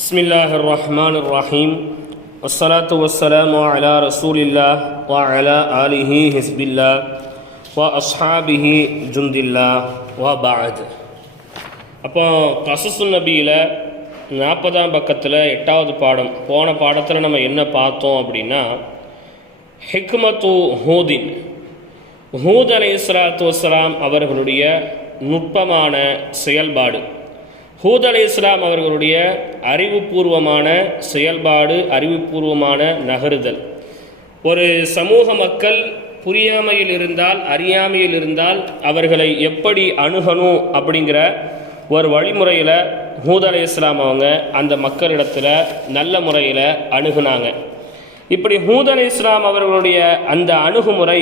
بسم الله الرحمن الرحيم والصلاة والسلام على رسول الله وعلى آله حزب الله وأصحابه جند الله وبعد. அப்போ கசசு நபியில் 40ஆம் பக்கத்தில் 8வது பாடம். போன பாடத்தில் நம்ம என்ன பார்த்தோம் அப்படின்னா, ஹிக்மத்து ஹூதின், ஹூத் அலைஹிஸ்ஸலாத்து வஸ்ஸலாம் அவர்களுடைய நுட்பமான செயல்பாடு, ஹூத் அலைஹிஸ்ஸலாம் அவர்களுடைய அறிவுபூர்வமான செயல்பாடு, அறிவுபூர்வமான நகருதல். ஒரு சமூக மக்கள் புரியாமையில் இருந்தால், அறியாமையில் இருந்தால் அவர்களை எப்படி அணுகணும் அப்படிங்கிற ஒரு வழிமுறையில் ஹூத் அலைஹிஸ்ஸலாம் அவங்க அந்த மக்களிடத்தில் நல்ல முறையில் அணுகுனாங்க. இப்படி ஹூத் அலைஹிஸ்ஸலாம் அவர்களுடைய அந்த அணுகுமுறை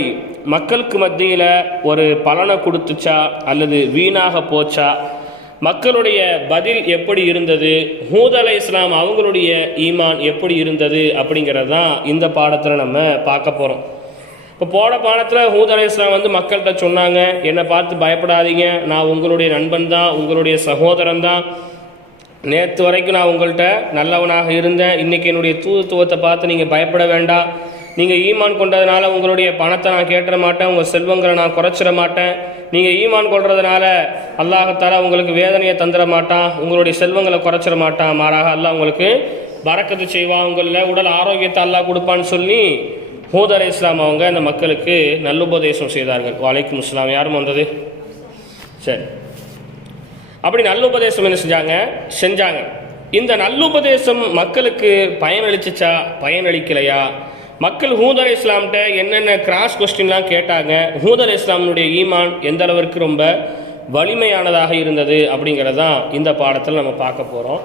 மக்களுக்கு மத்தியில் ஒரு பலனை கொடுத்துச்சா அல்லது வீணாக போச்சா, மக்களுடைய பதில் எப்படி இருந்தது, ஹூத் அலைஹிஸ்ஸலாம் அவங்களுடைய ஈமான் எப்படி இருந்தது அப்படிங்கிறது தான் இந்த பாடத்தில் நம்ம பார்க்க போகிறோம். இப்போ போன பாடத்தில் ஹூத் அலைஹிஸ்ஸலாம் மக்கள்கிட்ட சொன்னாங்க, என்னை பார்த்து பயப்படாதீங்க, நான் உங்களுடைய நண்பன் தான், உங்களுடைய சகோதரன் தான். நேற்று வரைக்கும் நான் உங்கள்கிட்ட நல்லவனாக இருந்தேன், இன்றைக்கி என்னுடைய தூதுத்துவத்தை பார்த்து நீங்கள் பயப்பட வேண்டாம். நீங்கள் ஈமான் கொண்டதுனால உங்களுடைய பணத்தை நான் கேட்டுற மாட்டேன், உங்கள் செல்வங்களை நான் குறைச்சிட மாட்டேன். நீங்கள் ஈமான் கொள்றதுனால அல்லாஹ்தாலா உங்களுக்கு வேதனையை தந்துட மாட்டான், உங்களுடைய செல்வங்களை குறைச்சிட மாட்டான், மாறாக அல்லாஹ் உங்களுக்கு பரக்கத்து செய்வான், உங்களில் உடல் ஆரோக்கியத்தை அல்லாஹ் கொடுப்பான்னு சொல்லி ஹூத் அலைஹிஸ்ஸலாம் அவங்க அந்த மக்களுக்கு நல்லுபதேசம் செய்தார்கள். வலைக்கும் அஸ்ஸலாம். யாரும் வந்தது? சரி, அப்படி நல்லுபதேசம் என்ன செஞ்சாங்க. இந்த நல்லுபதேசம் மக்களுக்கு பயனளிச்சிச்சா பயனளிக்கலையா? மக்கள் ஹூத் அலைஹிஸ்ஸலாம்கிட்ட என்னென்ன கிராஸ் கொஸ்டின்லாம் கேட்டாங்க, ஹூத் அலைஹிஸ்ஸலாமுடைய ஈமான் எந்த அளவிற்கு ரொம்ப வலிமையானதாக இருந்தது அப்படிங்கிறது தான் இந்த பாடத்தில் நம்ம பார்க்க போகிறோம்.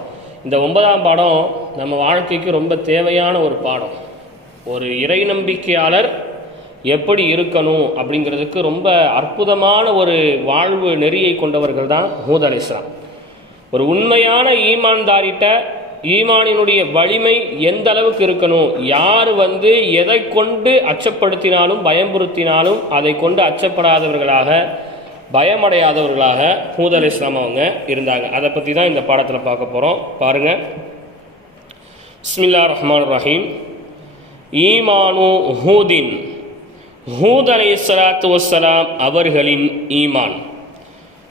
இந்த 9ஆம் பாடம் நம்ம வாழ்க்கைக்கு ரொம்ப தேவையான ஒரு பாடம். ஒரு இறை நம்பிக்கையாளர் எப்படி இருக்கணும் அப்படிங்கிறதுக்கு ரொம்ப அற்புதமான ஒரு வாழ்வு நெறியை கொண்டவர்கள் தான் ஹூத் அலைஹிஸ்ஸலாம். ஒரு உண்மையான ஈமான்தாரிட்ட ஈமானினுடைய வலிமை எந்த அளவுக்கு இருக்கணும், யார் எதை கொண்டு அச்சப்படுத்தினாலும் பயம்புறுத்தினாலும் அதை கொண்டு அச்சப்படாதவர்களாக பயமடையாதவர்களாக ஹூத் அலைஹிஸ்ஸலாம் அவங்க இருந்தாங்க. அதை பற்றி தான் இந்த பாடத்தில் பார்க்க போகிறோம். பாருங்கள். பிஸ்மில்லாஹிர் ரஹ்மானிர் ரஹீம். ஈமானு ஹூதின், ஹூத் அலைஹிஸ்ஸலாத்து வஸ்ஸலாம் அவர்களின் ஈமான்.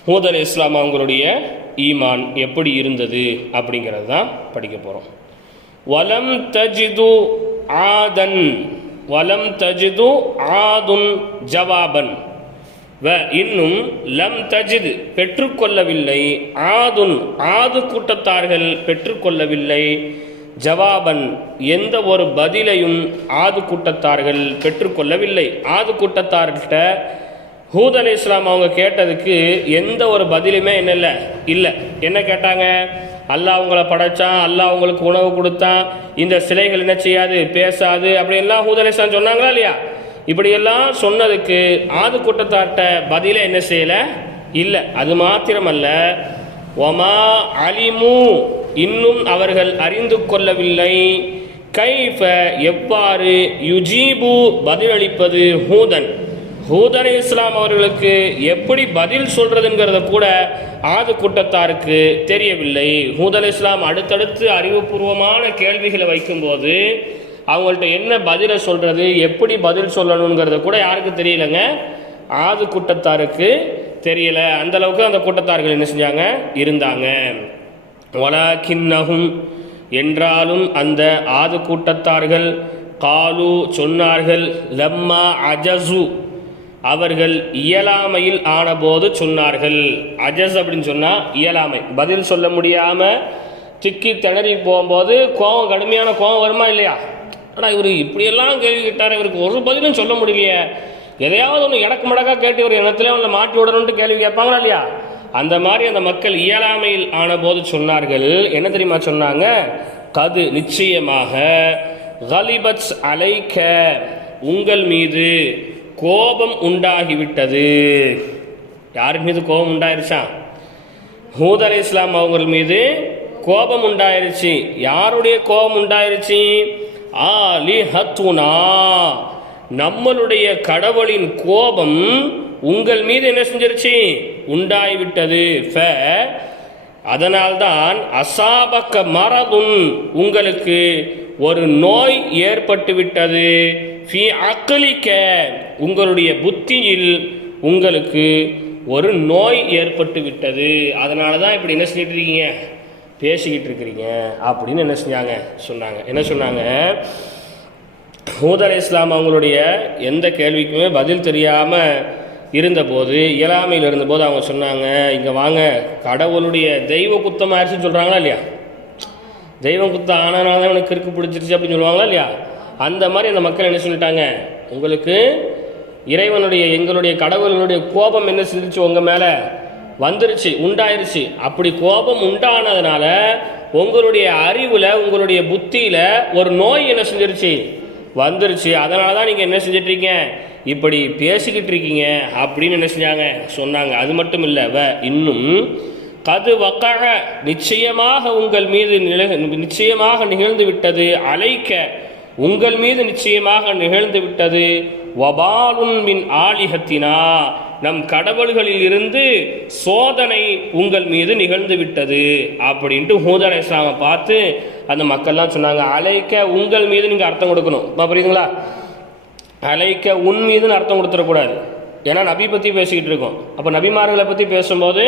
ஹூத் அலைஹிஸ்ஸலாம் அவங்களுடைய ஈமான் எப்படி இருந்தது அப்படிங்கிறது தான் படிக்க போகிறோம். வலம் தஜிது ஆதன், வலம் தஜிது ஆதுன் ஜவாபன், இன்னும் லம் தஜிது பெற்றுக்கொள்ளவில்லை, ஆதுன் ஆது கூட்டத்தார்கள் பெற்றுக்கொள்ளவில்லை, ஜவாபன் எந்த ஒரு பதிலையும் ஆது கூட்டத்தார்கள் பெற்றுக்கொள்ளவில்லை. ஆது கூட்டத்தார்கிட்ட ஹூத் அலைஹிஸ்ஸலாம் அவங்க கேட்டதுக்கு எந்த ஒரு பதிலுமே இல்லை. என்ன கேட்டாங்க? அல்லாஹ் அவங்கள படைச்சான், அல்லாஹ் அவங்களுக்கு உணவு கொடுத்தான், இந்த சிலைகள் என்ன செய்யாது, பேசாது, அப்படியெல்லாம் ஹூத் அலைஹிஸ்ஸலாம் சொன்னாங்களா இல்லையா? இப்படியெல்லாம் சொன்னதுக்கு ஆது கூட்டத்தார்கிட்ட பதிலே என்ன செய்யலை, இல்லை. அது மாத்திரமல்ல, ஒமா அலிமு இன்னும் அவர்கள் அறிந்து கொள்ளவில்லை, கைஃப எவ்வாறு, யுஜீபு பதிலளிப்பது, ஹூத் அலைஹிஸ்ஸலாம் அவர்களுக்கு எப்படி பதில் சொல்றதுங்கிறத கூட ஆது கூட்டத்தாருக்கு தெரியவில்லை. ஹூத் அலைஹிஸ்ஸலாம் அடுத்தடுத்து அறிவுபூர்வமான கேள்விகளை வைக்கும்போது அவங்கள்ட்ட என்ன பதிலை சொல்றது, எப்படி பதில் சொல்லணுங்கிறத கூட யாருக்கு தெரியலைங்க, ஆது கூட்டத்தாருக்கு தெரியல. அந்த அளவுக்கு அந்த கூட்டத்தார்கள் என்ன செஞ்சாங்க, இருந்தாங்க. வலாக்கின்னஹும் என்றாலும் அந்த ஆது கூட்டத்தார்கள் காலு சொன்னார்கள், லம்மா அஜசு அவர்கள் இயலாமையில் ஆனபோது சொன்னார்கள். அஜஸ் அப்படின்னு சொன்னால் இயலாமை, பதில் சொல்ல முடியாமல் திக்கி திணறி போகும்போது கோபம், கடுமையான கோபம் வருமா இல்லையா? ஆனால் இவர் இப்படியெல்லாம் கேள்வி கேட்டார், இவருக்கு ஒரு பதிலும் சொல்ல முடியலையே, எதையாவது ஒன்று இடக்கு மடக்காக கேட்டு ஒரு இனத்திலே அவங்களை மாட்டி விடணுன்ட்டு கேள்வி கேட்பாங்களா இல்லையா? அந்த மாதிரி அந்த மக்கள் இயலாமையில் ஆனபோது சொன்னார்கள். என்ன தெரியுமா சொன்னாங்க? கது நிச்சயமாக, கலிபத் அலைக்க உங்கள் மீது கோபம் உண்டாகிவிட்டது. யார் மீது கோபம் உண்டாயிருச்சா? ஹூத் அலைஹிஸ்ஸலாம் அவங்க மீது கோபம் உண்டாயிருச்சு. யாருடைய கோபம் உண்டாயிருச்சு? ஆலிஹத்துனா நம்மளுடைய கடவுளின் கோபம் உங்கள் மீது என்ன செஞ்சிருச்சு, உண்டாகிவிட்டது. அதனால்தான் அசாபக்க மரதுன், உங்களுக்கு ஒரு நோய் ஏற்பட்டு விட்டது, ஃபி அக்லிக்க, உங்களுடைய புத்தியில் உங்களுக்கு ஒரு நோய் ஏற்பட்டு விட்டது, அதனால தான் இப்படி என்ன செஞ்சிட்டு இருக்கீங்க, பேசிக்கிட்டு இருக்கிறீங்க அப்படின்னு என்ன செஞ்சாங்க சொன்னாங்க. என்ன சொன்னாங்க, ஹூத் அலைஹிஸ்ஸலாம் அவங்களுடைய எந்த கேள்விக்குமே பதில் தெரியாமல் இருந்தபோது, இயலாமையில் இருந்தபோது அவங்க சொன்னாங்க, இங்கே வாங்க, கடவுளுடைய தெய்வ குத்தம் ஆயிடுச்சுன்னு சொல்கிறாங்களா இல்லையா, தெய்வம் குத்தம் ஆனானால தான் எனக்கு கிறுக்கு பிடிச்சிருச்சு அப்படின்னு சொல்லுவாங்களா இல்லையா, அந்த மாதிரி அந்த மக்கள் என்ன சொல்லிட்டாங்க, உங்களுக்கு இறைவனுடைய எங்களுடைய கடவுளுடைய கோபம் என்ன செஞ்சிருச்சு, உங்கள் மேலே வந்துருச்சு, உண்டாயிருச்சு. அப்படி கோபம் உண்டானதுனால உங்களுடைய அறிவில் உங்களுடைய புத்தியில் ஒரு நோய் என்ன செஞ்சிருச்சு, வந்துருச்சு. அதனால தான் நீங்கள் என்ன செஞ்சிட்ருக்கீங்க, இப்படி பேசிக்கிட்டு இருக்கீங்க அப்படின்னு என்ன செஞ்சாங்க சொன்னாங்க. அது மட்டும் இல்லை, இன்னும் கது வக்கழ, நிச்சயமாக உங்கள் மீது நிச்சயமாக நிகழ்ந்து விட்டது, அலைக்க, உங்கள் மீது நிச்சயமாக நிகழ்ந்து விட்டது, வபாலுன் மின் ஆலிஹத்தினா, நம் கடவுள்களில் இருந்து சோதனை உங்கள் மீது நிகழ்ந்து விட்டது அப்படின்ட்டு ஹூத் அலைஹிஸ்ஸலாமை பார்த்து அந்த மக்கள்லாம் சொன்னாங்க. அலைக்க, உங்கள் மீது நீங்கள் அர்த்தம் கொடுக்கணும், புரியுதுங்களா, அலைக்க உன் மீதுன்னு அர்த்தம் கொடுத்துடக்கூடாது. ஏன்னா நபி பற்றி பேசிக்கிட்டு இருக்கோம். அப்போ நபிமார்களை பற்றி பேசும்போது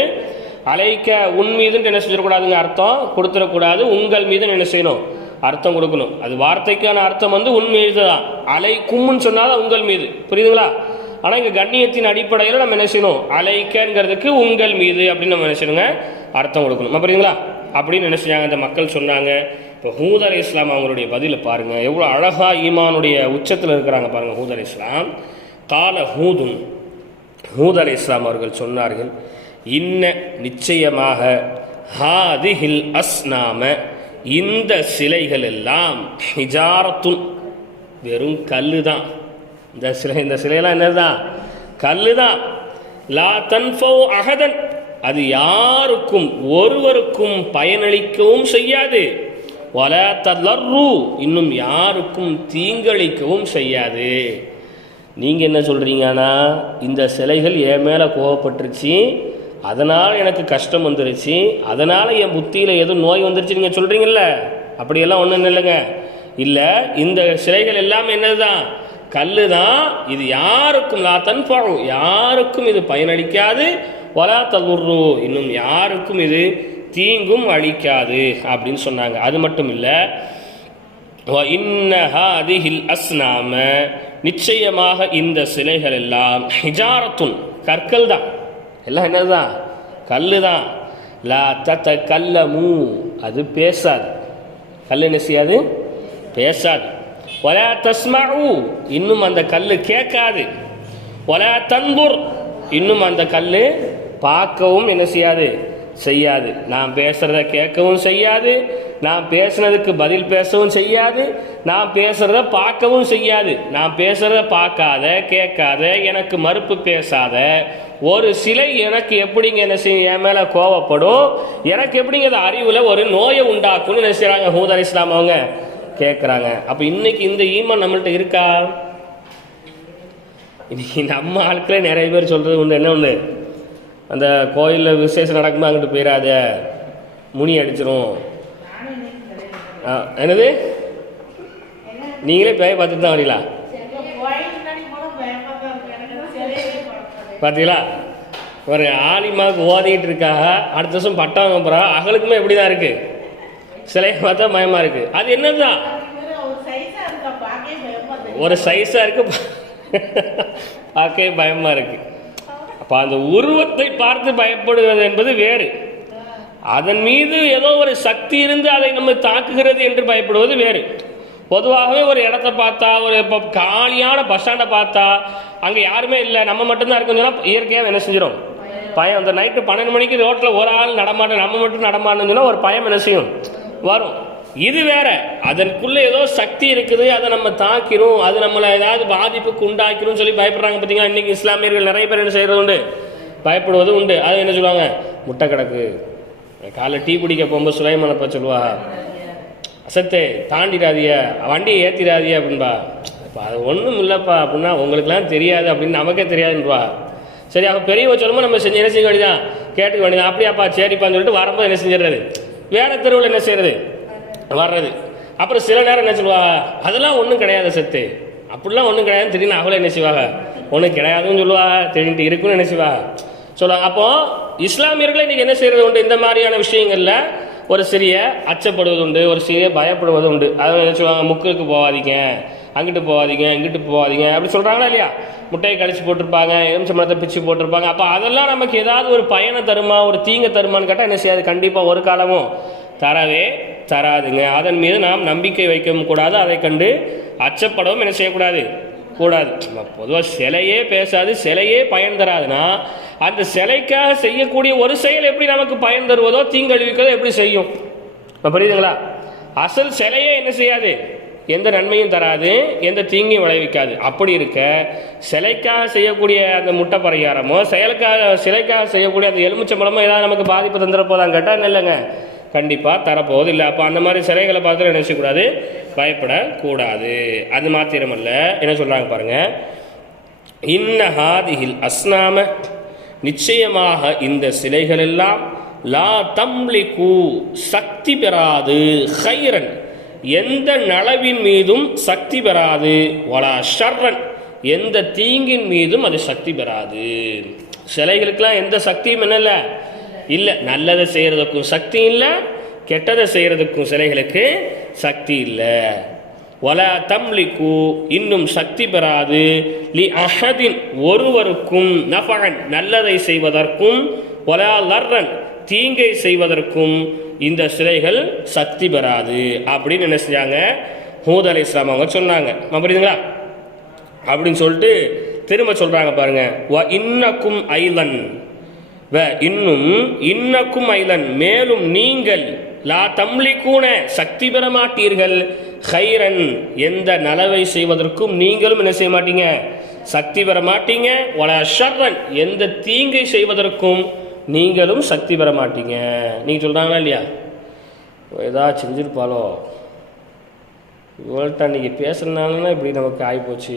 அலைக்க உன் மீதுன்னு என்ன செஞ்சிடக்கூடாதுங்க, அர்த்தம் கொடுத்துடக்கூடாது. உங்கள் மீதுன்னு என்ன செய்யணும், அர்த்தம் கொடுக்கணும். அது வார்த்தைக்கான அர்த்தம் உன் மீது தான். அலை கும்முன்னு சொன்னால் உங்கள் மீது, புரியுதுங்களா. ஆனால் இங்கே கண்ணியத்தின் அடிப்படையில் நம்ம என்ன செய்யணும், அலைக்கங்கிறதுக்கு உங்கள் மீது அப்படின்னு நம்ம என்ன செய்யணுங்க, அர்த்தம் கொடுக்கணும், புரியுதுங்களா. அப்படின்னு என்ன செஞ்சாங்க அந்த மக்கள் சொன்னாங்க. இப்போ ஹூத் அலைஹிஸ்ஸலாம் அவங்களுடைய பதிலை பாருங்கள், எவ்வளோ அழகாக ஈமானுடைய உச்சத்தில் இருக்கிறாங்க பாருங்கள் ஹூத் அலைஹிஸ்ஸலாம். கால ஹூதுன், ஹூத் அலைஹிஸ்ஸலாம் அவர்கள் சொன்னார்கள், இன்ன நிச்சயமாக, ஹாதிஹில் அஸ்நாம, இந்த சிலைகள் எல்லாம், ஹிஜாரத்துன், வெறும் கல்லு தான். இந்த சிலையெல்லாம் என்னதுதான், கல்லு தான். லா தன்ஃபௌ அஹதன், அது யாருக்கும் ஒருவருக்கும் பயனளிக்கவும் செய்யாது. வலா தலர்ரு, இன்னும் யாருக்கும் தீங்களிக்கவும் செய்யாது. நீங்கள் என்ன சொல்கிறீங்கன்னா, இந்த சிலைகள் என் மேலே கோவப்பட்டுருச்சு, அதனால் எனக்கு கஷ்டம் வந்துருச்சு, அதனால் என் புத்தியில் எதுவும் நோய் வந்துருச்சு நீங்கள் சொல்கிறீங்கல்ல, அப்படியெல்லாம் ஒன்றும் இல்லைங்க. இல்லை, இந்த சிலைகள் எல்லாமே என்னதுதான், கல்லு தான். இது யாருக்கும் லா தன்ஃபஉ, யாருக்கும் இது பயனளிக்காது. வலா ததுர்ரு, இன்னும் யாருக்கும் இது தீங்கும் அளிக்காது அப்படின்னு சொன்னாங்க. அது மட்டும் இல்லை, இன்ன ஹாதிஹில் அஸ்நாம, நிச்சயமாக இந்த சிலைகள் எல்லாம், ஹிஜாரத்துன், கற்கள் தான், எல்லாம் என்னதுதான், கல்லு தான். லா ததகல்லமு, அது பேசாது, கல் என்ன செய்யாது, பேசாது. வலா தஸ்மஉ, இன்னும் அந்த கல்லு கேட்காது. வலா தன்துர், இன்னும் அந்த கல்லு பார்க்கவும் என்ன செய்யாது, செய்யாது. நான் பேசுகிறத கேட்கவும் செய்யாது, நான் பேசுனதுக்கு பதில் பேசவும் செய்யாது, நான் பேசுகிறத பார்க்கவும் செய்யாது. நான் பேசுகிறத பார்க்காத, கேட்காத, எனக்கு மறுப்பு பேசாத ஒரு சிலை எனக்கு எப்படிங்க என்ன செய்யும், என் மேலே கோவப்படும், எனக்கு எப்படிங்க அந்த அறிவில் ஒரு நோயை உண்டாக்கும்னு என்ன செய்கிறாங்க ஹூத் அலைஹிஸ்ஸலாம் அவங்க கேட்குறாங்க. அப்போ இன்னைக்கு இந்த ஈமான் நம்மள்கிட்ட இருக்கா? இன்னைக்கு நம்ம ஆட்களே நிறைய பேர் சொல்கிறது உண்டு, என்ன உண்டு, அந்த கோயிலில் விசேஷம் நடக்குமா அங்கிட்டு போயிடாத, முனி அடிச்சிடும். என்னது, நீங்களே பேய பார்த்துட்டு தான் வரீங்களா, பார்த்தீங்களா, ஒரு ஆலிமாவுக்கு ஓதிக்கிட்டு இருக்காக, அடுத்த வருஷம் பட்டம் வாங்க போகிறா, அவளுக்குமே எப்படி தான் இருக்குது, சிலையை பார்த்தா பயமாக இருக்குது. அது என்னதுதான், ஒரு சைஸாக இருக்கு, பார்க்கவே பயமாக இருக்குது. அப்போ அந்த உருவத்தை பார்த்து பயப்படுவது என்பது வேறு, அதன் மீது ஏதோ ஒரு சக்தி இருந்து அதை நம்ம தாக்குகிறது என்று பயப்படுவது வேறு. பொதுவாகவே ஒரு இடத்த பார்த்தா, ஒரு இப்போ காலியான பஸ் ஸ்டாண்டை பார்த்தா, அங்கே யாருமே இல்லை, நம்ம மட்டும்தான் இருக்குன்னு சொன்னால் இயற்கையாக என்ன செஞ்சிடும், பயம். அந்த நைட்டு 12 மணிக்கு ரோட்டில் ஒரு ஆள் நடமாட்டோம், நம்ம மட்டும் நடமாட்டோம்னு சொன்னால் ஒரு பயம் என்ன செய்யும், வரும். இது வேற, அதற்குள்ளே ஏதோ சக்தி இருக்குது, அதை நம்ம தாக்கிறோம், அது நம்மளை ஏதாவது பாதிப்புக்கு உண்டாக்கிறோம் சொல்லி பயப்படுறாங்க. பார்த்தீங்களா, இன்றைக்கி இஸ்லாமியர்கள் நிறைய பேர் என்ன செய்கிறது உண்டு, பயப்படுவது உண்டு. அது என்ன சொல்லுவாங்க, முட்டை கிடக்கு, காலைல டீ குடிக்க போகும்போது சுலைமானப்பா சொல்லுவா, அசத்தே தாண்டிடாதிய, வண்டியை ஏற்றிடாதிய அப்படின்பா. இப்போ அது ஒன்றும் இல்லைப்பா அப்படின்னா, உங்களுக்குலாம் தெரியாது அப்படின்னு நமக்கே தெரியாதுன்றா. சரி, அப்போ பெரியவ சொல்லும்போது நம்ம என்ன செய்ய வேண்டியதான், கேட்டுக்க வேண்டியதான். அப்படியாப்பா சரிப்பான்னு சொல்லிட்டு வரும்போது என்ன செஞ்சிடறது, வேற தெருவில் என்ன செய்யறது, வர்றது. அப்புறம் சில நேரம் என்ன சொல்லுவா, அதெல்லாம் ஒன்றும் கிடையாது சத்து, அப்படிலாம் ஒன்றும் கிடையாதுன்னு திடீர்னு அவளை என்ன செய்வாங்க, ஒன்றும் கிடையாதுன்னு சொல்லுவாங்க, திடீர்னு இருக்குன்னு என்ன செய்வாங்க சொல்லுவாங்க. அப்போ இஸ்லாமியர்களை இன்னைக்கு என்ன செய்யறது உண்டு, இந்த மாதிரியான விஷயங்கள்ல ஒரு சிறிய அச்சப்படுவது உண்டு, ஒரு சிறிய பயப்படுவது உண்டு. அதை என்ன சொல்லுவாங்க, முக்குக்கு போகாதீங்க, அங்கிட்டு போகாதீங்க, இங்கிட்டு போகாதீங்க அப்படி சொல்றாங்களா இல்லையா. முட்டையை கழிச்சு போட்டிருப்பாங்க, எலுமிச்சம்பழத்தை பிச்சு போட்டிருப்பாங்க. அப்போ அதெல்லாம் நமக்கு ஏதாவது ஒரு பயனை தருமா, ஒரு தீங்க தருமான்னு கேட்டால் என்ன செய்யாது, கண்டிப்பாக ஒரு காலமும் தரவே தராதுங்க. அதன் மீது நாம் நம்பிக்கை வைக்கவும் கூடாது, அதை கண்டு அச்சப்படவும் என்ன செய்யக்கூடாது, கூடாது. பொதுவாக சிலையே பேசாது, சிலையே பயன் தராதுன்னா அந்த சிலைக்காக செய்யக்கூடிய ஒரு செயல் எப்படி நமக்கு பயன் தருவதோ தீங்கழிவிக்கிறதோ எப்படி செய்யும், புரியுதுங்களா. அசல் சிலையே என்ன செய்யாது, எந்த நன்மையும் தராது, எந்த தீங்கையும் விளைவிக்காது. அப்படி இருக்க சிலைக்காக செய்யக்கூடிய அந்த முட்டை பரிகாரமோ சிலைக்காக செய்யக்கூடிய அந்த எலுமிச்சம்பழமோ ஏதாவது நமக்கு பாதிப்பு தந்துட போதான்னு கேட்டால் இல்லைங்க, கண்டிப்பாக தரப்போவது இல்லை. அப்போ அந்த மாதிரி சிலைகளை பார்த்து என்ன செய்யக்கூடாது, பயப்படக்கூடாது. அது மாத்திரமல்ல, என்ன சொல்கிறாங்க பாருங்க, இன்ன ஹாதிஹில் அஸ்னாம, நிச்சயமாக இந்த சிலைகள் எல்லாம் லா தம்லிகு, சக்தி பெறாது, ஹைரன், எந்த நலவின் மீதும் சக்தி பெறாது, வலா ஷர்ரன், எந்த தீங்கின் மீதும் அது சக்தி பெறாது. சிலைகளுக்கெல்லாம் எந்த சக்தியும் என்னல்ல இல்லை, நல்லதை செய்யறதுக்கும் சக்தி இல்லை, கெட்டதை செய்யறதுக்கும் சிலைகளுக்கு சக்தி இல்லை. வலா தம்லிகு, இன்னும் சக்தி பெறாது, லி அஹதின், ஒருவருக்கும், நஃபஅன், நல்லதை செய்வதற்கும், வலா லர்ரன், தீங்கை செய்வதற்கும் இந்த சிலைகள் சக்தி பெறாது அப்படின்னு என்ன செஞ்சாங்க, ஹூத் அலைஹிஸ்ஸலாம் அவங்க சொன்னாங்க. புரியுதுங்களா. அப்படின்னு சொல்லிட்டு திரும்ப சொல்றாங்க பாருங்க, வ இன்னக்கும் ஐலன், இன்னும் இன்னக்கும் ஐலன், மேலும் நீங்கள், லா தம்லிகூன, சக்தி பெற மாட்டீர்கள், ஹைரன், எந்த நலவை செய்வதற்கும் நீங்களும் என்ன செய்ய மாட்டீங்க, சக்தி பெற மாட்டீங்க, வலா ஷர்ரன், எந்த தீங்கை செய்வதற்கும் நீங்களும் சக்தி பெற மாட்டீங்க. நீங்கள் சொல்கிறாங்களா இல்லையா, ஏதாவது செஞ்சிருப்பாளோ, இவள்கிட்ட அன்றைக்கி பேசுகிறனாலன்னா இப்படி நமக்கு ஆகிப்போச்சு,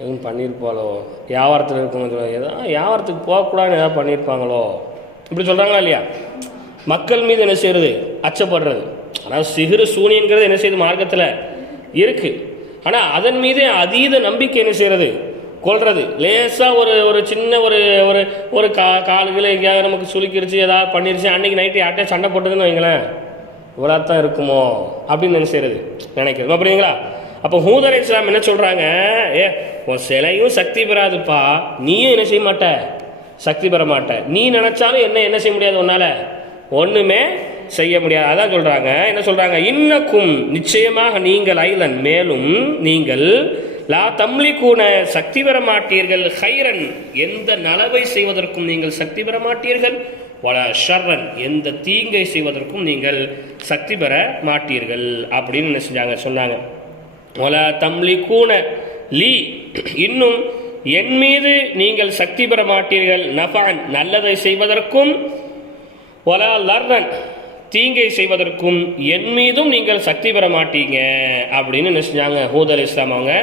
எதுவும் பண்ணியிருப்பாளோ, வியாபாரத்தில் இருக்கவங்க ஏதாவது வியாபாரத்துக்கு போகக்கூடாதுன்னு ஏதாவது பண்ணியிருப்பாங்களோ, இப்படி சொல்கிறாங்களா இல்லையா. மக்கள் மீது என்ன செய்கிறது, அச்சப்படுறது. ஆனால் சிகிறு சூனியங்கிறது என்ன செய்யுது, மார்க்கத்தில் இருக்குது. ஆனால் அதன் மீதே அதீத நம்பிக்கை என்ன செய்கிறது, கொள்வது. லேசாக ஒரு சின்ன ஒரு காலுகளை எங்கேயாவது நமக்கு சுலுக்கிடுச்சு, ஏதாவது பண்ணிருச்சு, அன்றைக்கி நைட்டு யார்கிட்டே சண்டை போட்டதுன்னு வைங்களேன், இவ்வளோ தான் இருக்குமோ அப்படின்னு என்ன செய்கிறது, நினைக்கிறது. அப்படிங்களா. அப்போ ஹூத் அலைஹிஸ்ஸலாம் என்ன சொல்கிறாங்க, உன் சிலையும் சக்தி பெறாதுப்பா, நீயும் என்ன செய்ய மாட்ட, சக்தி பெற மாட்ட, நீ நினச்சாலும் என்ன செய்ய முடியாது, உன்னால் ஒன்றுமே செய்ய முடியாது. அதான் சொல்கிறாங்க, என்ன சொல்கிறாங்க, இன்னக்கும், நிச்சயமாக நீங்கள், ஐலன், மேலும் நீங்கள், லா தம்லிகூன, சக்தி பெற மாட்டீர்கள், ஹைரன், எந்த நலவை செய்வதற்கும் நீங்கள் சக்தி பெற மாட்டீர்கள், வலா ஷர்ரன், எந்த தீங்கை செய்வதற்கும் நீங்கள் சக்தி பெற மாட்டீர்கள் அப்படின்னு என்ன செஞ்சாங்க, சொன்னாங்க. வலா தம்லிகூன லீ, இன்னும் என் மீது நீங்கள் சக்தி பெற மாட்டீர்கள், நஃபஅன், நல்லதை செய்வதற்கும், வலா லர்ரன், தீங்கை செய்வதற்கும் என் மீதும் நீங்கள் சக்தி பெற மாட்டீங்க அப்படின்னு என்ன செஞ்சாங்க, ஹூத் அலைஹிஸ்ஸலாம் அவங்க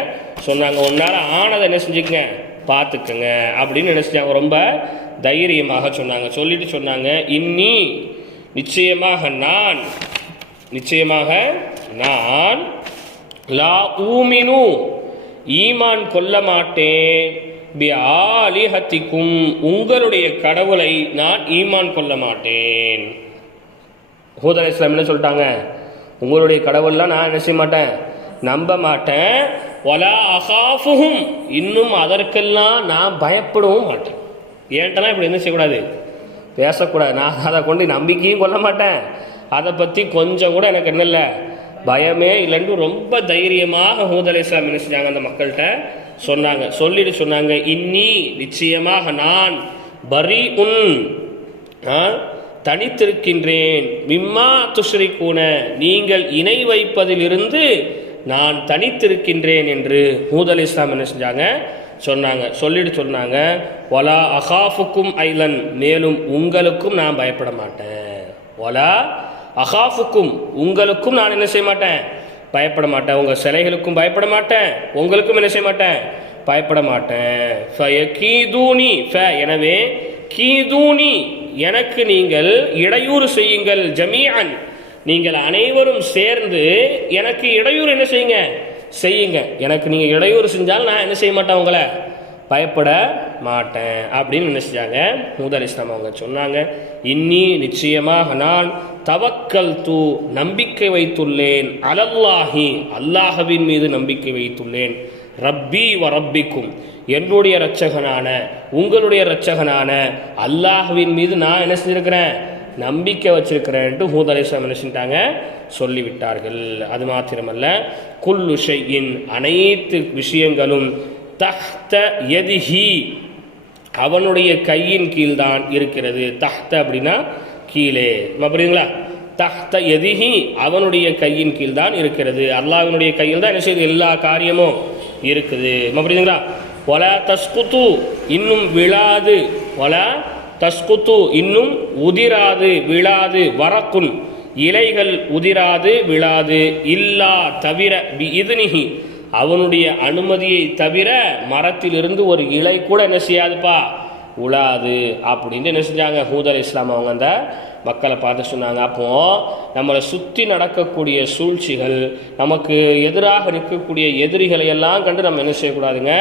சொன்னாங்க. உன்னால ஆனதை என்ன செஞ்சுக்கங்க, பார்த்துக்குங்க அப்படின்னு என்ன செஞ்சாங்க, ரொம்ப தைரியமாக சொன்னாங்க. சொல்லிட்டு சொன்னாங்க, இன்னி, நிச்சயமாக நான் லா ஊமினு, ஈமான் கொள்ள மாட்டேன், பி ஆலிஹத்திக்கும், உங்களுடைய கடவுளை நான் ஈமான் கொள்ள மாட்டேன். ஹூத் அலைஹிஸ்ஸலாம் என்ன சொல்லிட்டாங்க, உங்களுடைய கடவுள்லாம் நான் என்ன செய்ய மாட்டேன், நம்ப மாட்டேன், வலா அகாஃபுஹும், இன்னும் அதற்கெல்லாம் நான் பயப்படவும் மாட்டேன். ஏன்ட்டெல்லாம் இப்படி என்ன செய்யக்கூடாது, பேசக்கூடாது. நான் அதை கொண்டு நம்பிக்கையும் கொள்ள மாட்டேன், அதை பற்றி கொஞ்சம் கூட எனக்கு என்ன இல்லை, பயமே இல்லைன்னு ரொம்ப தைரியமாக ஹூத் அலைஹிஸ்ஸலாம் என்ன செஞ்சாங்க, அந்த மக்கள்கிட்ட சொன்னாங்க. சொல்லிட்டு சொன்னாங்க, இன்னி, நிச்சயமாக நான், பரி உன், தனித்திருக்கின்றேன், மிம்மா துஷ்ரிகூன, நீங்கள் இணை வைப்பதிலிருந்து நான் தனித்திருக்கின்றேன் என்று ஹூத் அலைஹிஸ்ஸலாம் என்ன செஞ்சாங்க, சொன்னாங்க. சொல்லிட்டு சொன்னாங்க, வலா அகாஃபுக்கும் ஐலன், மேலும் உங்களுக்கும் நான் பயப்பட மாட்டேன். வலா அகாஃபுக்கும், உங்களுக்கும் நான் என்ன செய்ய மாட்டேன், பயப்பட மாட்டேன். உங்கள் சிலைகளுக்கும் பயப்பட மாட்டேன், உங்களுக்கும் என்ன செய்ய மாட்டேன், பயப்பட மாட்டேன். ஃபயகீதூனி, எனவே கீதூனி, எனக்கு நீங்கள் இடையூறு செய்யுங்கள், ஜமீஅன், நீங்கள் அனைவரும் சேர்ந்து எனக்கு இடையூறு என்ன செய்யுங்க. எனக்கு நீங்கள் இடையூறு செஞ்சால் நான் என்ன செய்ய மாட்டேன், உங்களை பயப்பட மாட்டேன் அப்படின்னு என்ன செஞ்சாங்க, ஹூத் அலைஹிஸ்ஸலாம் அவங்க சொன்னாங்க. இன்னி, நிச்சயமாக நான், தவக்கல் தூ, நம்பிக்கை வைத்துள்ளேன், அலல்லாஹி, அல்லாஹ்வின் மீது நம்பிக்கை வைத்துள்ளேன், ரப்பி வ ரப்பிக்கும், என்னுடைய இரட்சகனான உங்களுடைய இரட்சகனான அல்லாஹ்வின் மீது நான் என்ன செஞ்சிருக்கிறேன், நம்பிக்கை வச்சிருக்கிறேன்ட்டு ஹூத் அலைஹிஸ்ஸலாம் என்ன செஞ்சிட்டாங்க, சொல்லிவிட்டார்கள். அது மாத்திரமல்ல, குல்லு ஷைஇன், அனைத்து விஷயங்களும், தஹ்த யதிஹி, அவனுடைய கையின் கீழ்தான் இருக்கிறது. தஹ்த அப்படின்னா கீழே, புரியுதுங்களா? தஹ்த யதிஹி, அவனுடைய கையின் கீழ் தான் இருக்கிறது. அல்லாஹ்வினுடைய கையில் தான் என்ன செய்யுது, எல்லா காரியமும் இருக்குது. புரியுதுங்களா? வலா தஸ்குத்து, இன்னும் விழாது, வலா தஸ்குத்து, இன்னும் உதிராது, விழாது, வரக்குன், இலைகள் உதிராது விழாது, இல்லா, தவிர, பி இதுனிஹி, அவனுடைய அனுமதியை தவிர மரத்திலிருந்து ஒரு இலை கூட என்ன செய்யாதுப்பா, உழாது அப்படின்னு என்ன செஞ்சாங்க, ஹூத் அலைஹிஸ்ஸலாம் அவங்க அந்த மக்களை பார்த்து சொன்னாங்க. அப்போ நம்மளை சுற்றி நடக்கக்கூடிய சூழ்ச்சிகள், நமக்கு எதிராக நிற்கக்கூடிய எதிரிகளை எல்லாம் கண்டு நம்ம என்ன செய்யக்கூடாதுங்க,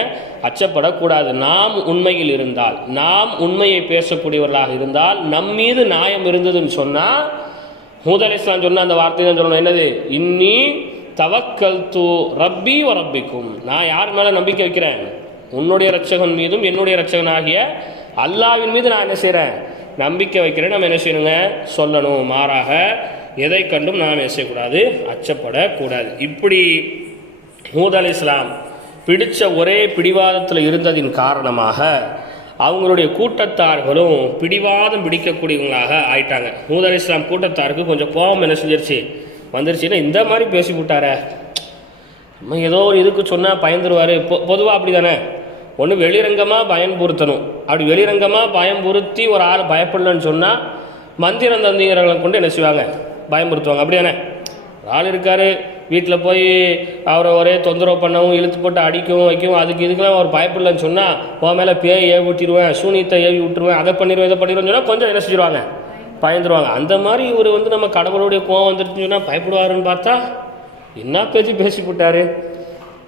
அச்சப்படக்கூடாது. நாம் உண்மையில் இருந்தால், நாம் உண்மையை பேசக்கூடியவர்களாக இருந்தால், நம் மீது நியாயம் இருந்ததுன்னு சொன்னால், ஹூத் அலைஹிஸ்ஸலாம் சொன்ன அந்த வார்த்தை தான் சொல்லணும். என்னது? இன்னி தவக்கல் தூ ரப்பி வ ரப்பிக்கும், நான் யார் மேலே நம்பிக்கை வைக்கிறேன், உன்னுடைய இரட்சகன் மீதும் என்னுடைய இரட்சகன் ஆகிய அல்லாஹ்வின் மீது நான் என்ன செய்கிறேன், நம்பிக்கை வைக்கிறேன். நம்ம என்ன செய்யணுங்க, சொல்லணும். மாறாக எதை கண்டும் நாம் என்ன செய்யக்கூடாது, அச்சப்படக்கூடாது. இப்படி ஹூத் அலைஹிஸ்ஸலாம் பிடிச்ச ஒரே பிடிவாதத்தில் இருந்ததின் காரணமாக அவங்களுடைய கூட்டத்தார்களும் பிடிவாதம் பிடிக்கக்கூடியவங்களாக ஆயிட்டாங்க. ஹூத் அலைஹிஸ்ஸலாம் கூட்டத்தாருக்கு கொஞ்சம் கோபம் என்ன செஞ்சிருச்சு, வந்துருச்சுன்னா, இந்த மாதிரி பேசி விட்டார, நம்ம ஏதோ ஒரு இதுக்கு சொன்னால் பயந்துருவார். பொதுவாக அப்படி தானே, ஒன்று வெளிரங்கமாக பயன்புறுத்தணும். அப்படி வெளிரங்கமாக பயம்புறுத்தி ஒரு ஆள் பயப்படலன்னு சொன்னால் மந்திரம் தந்திரங்களை கொண்டு என்ன செய்வாங்க, பயம்புறுத்துவாங்க. அப்படி தானே? ஒரு ஆள் இருக்கார், வீட்டில் போய் அவரை ஒரே தொந்தரவு பண்ணவும், இழுத்து போட்டு அடிக்கவும் வைக்கவும், இதுக்கெல்லாம் அவர் பயப்படலன்னு சொன்னால், உன் மேலே பேய் ஏவி விட்டுருவேன், சூனியத்தை ஏவி விட்டுருவேன், அதை பண்ணிடுவேன், இதை பண்ணிடுவேன்னு சொன்னால் கொஞ்சம் என்ன செஞ்சிருவாங்க, பயந்துருவாங்க. அந்த மாதிரி இவர் நம்ம கடவுளுடைய கோவம் வந்துருச்சுன்னு சொன்னால் பயப்படுவாருன்னு பார்த்தா என்ன பேசி போட்டார்,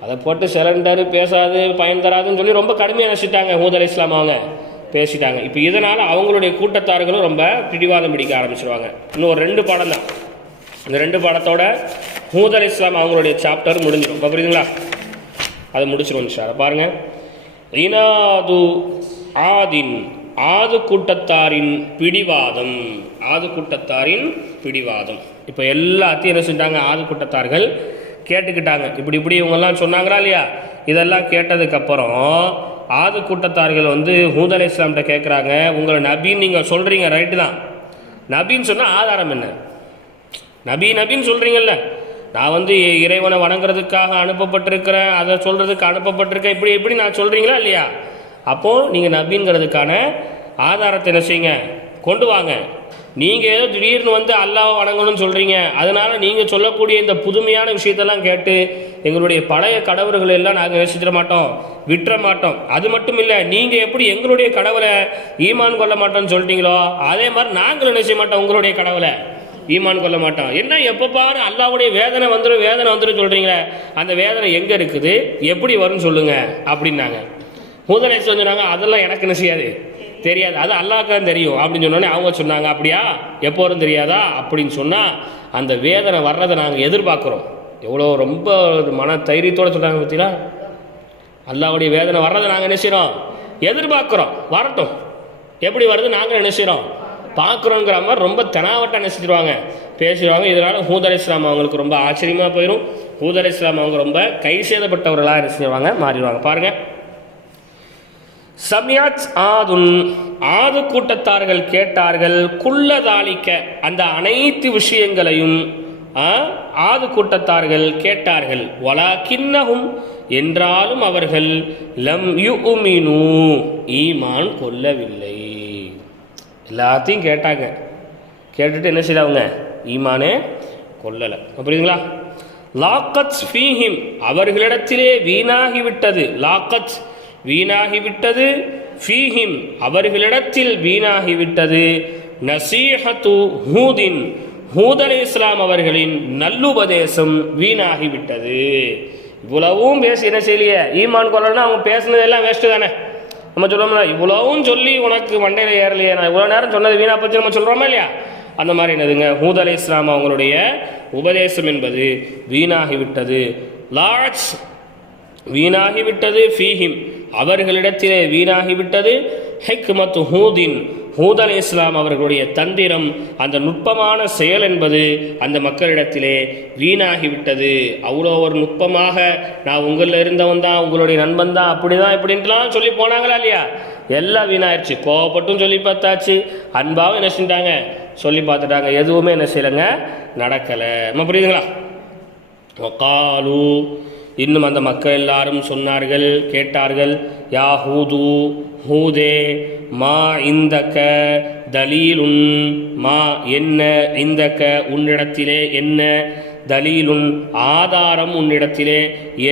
அதை போட்டு சிலண்டாரு, பேசாது, பயன் தராதுன்னு சொல்லி ரொம்ப கடுமையாக நினச்சிட்டாங்க ஹூத் அலைஹிஸ்ஸலாம் அவங்க பேசிட்டாங்க. இப்போ இதனால் அவங்களுடைய கூட்டத்தார்களும் ரொம்ப பிடிவாதம் பிடிக்க ஆரம்பிச்சிருவாங்க. இன்னும் ஒரு 2 பாடம் தான், இந்த 2 பாடத்தோட ஹூத் அலைஹிஸ்ஸலாம் அவங்களுடைய சாப்டர் முடிஞ்சிடும். புரியுதுங்களா? அதை முடிச்சிடும் சார். பாருங்கள், இனாது ஆதின், ஆது கூட்டத்தாரின் பிடிவாதம், ஆது கூட்டத்தாரின் பிடிவாதம். இப்போ எல்லாத்தையும் என்ன செஞ்சாங்க, ஆது கூட்டத்தார்கள் கேட்டுக்கிட்டாங்க. இப்படி இவங்கெல்லாம் சொன்னாங்களா இல்லையா, இதெல்லாம் கேட்டதுக்கப்புறம் ஆது கூட்டத்தார்கள் ஹூத் அலைஹிஸ்ஸலாம்கிட்ட கேட்குறாங்க, உங்களை நபின்னு நீங்கள் சொல்கிறீங்க, ரைட்டு தான், நபின்னு சொன்னால் ஆதாரம் என்ன? நபின்னு சொல்கிறீங்கல்ல, நான் இறைவனை வணங்குறதுக்காக அனுப்பப்பட்டிருக்கிறேன், அதை சொல்கிறதுக்கு அனுப்பப்பட்டிருக்கேன், இப்படி நான் சொல்கிறீங்களா இல்லையா? அப்போது நீங்கள் நபிங்கிறதுக்கான ஆதாரத்தை என்ன செய்யுங்க, கொண்டு வாங்க. நீங்கள் ஏதோ திடீர்னு அல்லாஹ்வை வணங்கணும்னு சொல்கிறீங்க, அதனால் நீங்கள் சொல்லக்கூடிய இந்த புதுமையான விஷயத்தெல்லாம் கேட்டு எங்களுடைய பழைய கடவுள்களை எல்லாம் நாங்கள் நேசிச்சிட மாட்டோம், விட்டுற மாட்டோம். அது மட்டும் இல்லை, நீங்கள் எப்படி எங்களுடைய கடவுளை ஈமான் கொள்ள மாட்டோம்னு சொல்லிட்டீங்களோ, அதே மாதிரி நாங்களும் நினைச்ச மாட்டோம், உங்களுடைய கடவுளை ஈமான் கொள்ள மாட்டோம். என்ன எப்போ பாரு அல்லாஹ்வுடைய வேதனை வந்துடும் சொல்கிறீங்களே, அந்த வேதனை எங்கே இருக்குது, எப்படி வரும்னு சொல்லுங்கள் அப்படின்னாங்க. ஹூத் அலைஹிஸ்ஸலாம் சொன்னாங்க, அதெல்லாம் எனக்கு என்ன செய்யாது, தெரியாது, அது அல்லாஹ்க்கு தான் தெரியும் அப்படின்னு சொன்னோடனே அவங்க சொன்னாங்க, அப்படியா, எப்போ வரும் தெரியாதா அப்படின்னு சொன்னால், அந்த வேதனை வர்றதை நாங்கள் எதிர்பார்க்குறோம். எவ்வளோ ரொம்ப மன தைரியத்தோடு சொல்கிறாங்க பார்த்தீங்களா, அல்லாஹ்வுடைய வேதனை வர்றதை நாங்கள் என்ன செய்கிறோம், எதிர்பார்க்குறோம், வரட்டும், எப்படி வருது நாங்கள் என்ன செய்கிறோம், பார்க்குறோங்கிற மாதிரி ரொம்ப தெனாவட்டாக என்ன செஞ்சிருவாங்க, பேசிடுவாங்க. இதனால் ஹூத் அலைஹிஸ்ஸலாம் அவங்களுக்கு ரொம்ப ஆச்சரியமாக போயிடும். ஹூத் அலைஹிஸ்ஸலாம் அவங்க ரொம்ப கை சேதப்பட்டவர்களாக என்ன செய்வாங்க, மாறிடுவாங்க. பாருங்கள், சமியாத் ஆதுன், ஆது கூட்டத்தார்கள் கேட்டார்கள், குல்லதாலிக்க, அந்த அனைத்து விஷயங்களையும் ஆது கூட்டத்தார்கள் கேட்டார்கள், வலாக்கின்னஹும், என்றாலும் அவர்கள் லம் யுமினு, ஈமான் கொள்ளவில்லை. எல்லாத்தையும் கேட்டாங்க, கேட்டுட்டு என்ன செய்யறவங்க, ஈமானே கொள்ளலை. புரியுதுங்களா? லாக்கத் ஃபீஹிம் அவர்களிடத்திலே வீணாகிவிட்டது, லாக்கத் வீணாகிவிட்டது, ஃபீஹிம் அவர்களிடத்தில் வீணாகிவிட்டது, நசீஹத்து ஹூதின் ஹூத் அலைஹிஸ்ஸலாம் அவர்களின் நல்லுபதேசம் வீணாகிவிட்டது. இவ்வளவும் பேசி என்ன செய்யலையே, ஈமான் கொள்ளணும் அவங்க பேசுனதெல்லாம் வேஸ்ட்டு தானே. நம்ம சொல்லுவோம்ல, இவ்வளவும் சொல்லி உனக்கு மண்டையில் ஏறலையே, நான் இவ்வளோ நேரம் சொன்னது வீணா பற்றி நம்ம சொல்கிறோமா இல்லையா? அந்த மாதிரி என்னதுங்க, ஹூத் அலைஹிஸ்ஸலாம் அவங்களுடைய உபதேசம் என்பது வீணாகிவிட்டது. லாட்ஸ் வீணாகிவிட்டது, ஃபீஹிம் அவர்களிடத்திலே வீணாகிவிட்டது, ஹிக்மத்து ஹூதின் ஹூத் அலைஹிஸ்ஸலாம் அவர்களுடைய தந்திரம், அந்த நுட்பமான செயல் என்பது அந்த மக்களிடத்திலே வீணாகிவிட்டது. அவ்வளோ ஒரு நுட்பமாக நான் உங்களில் இருந்தவன் தான், உங்களுடைய நண்பன் தான், அப்படிதான் இப்படின்ட்டுலாம் சொல்லி போனாங்களா இல்லையா? எல்லாம் வீணாயிடுச்சு. கோவப்பட்டும் சொல்லி பார்த்தாச்சு, அன்பாவும் என்ன செஞ்சிட்டாங்க சொல்லி பார்த்துட்டாங்க, எதுவுமே என்ன செய்யலைங்க, நடக்கலை. நம்ம புரியுதுங்களா? வகாலு இன்னும் அந்த மக்கள் எல்லாரும் சொன்னார்கள், கேட்டார்கள், யா ஹூது ஹூதே மா இந்தக்க தலீலுன், மா என்ன, இந்தக்க உன்னிடத்திலே என்ன, தலீலுன் ஆதாரம் உன்னிடத்திலே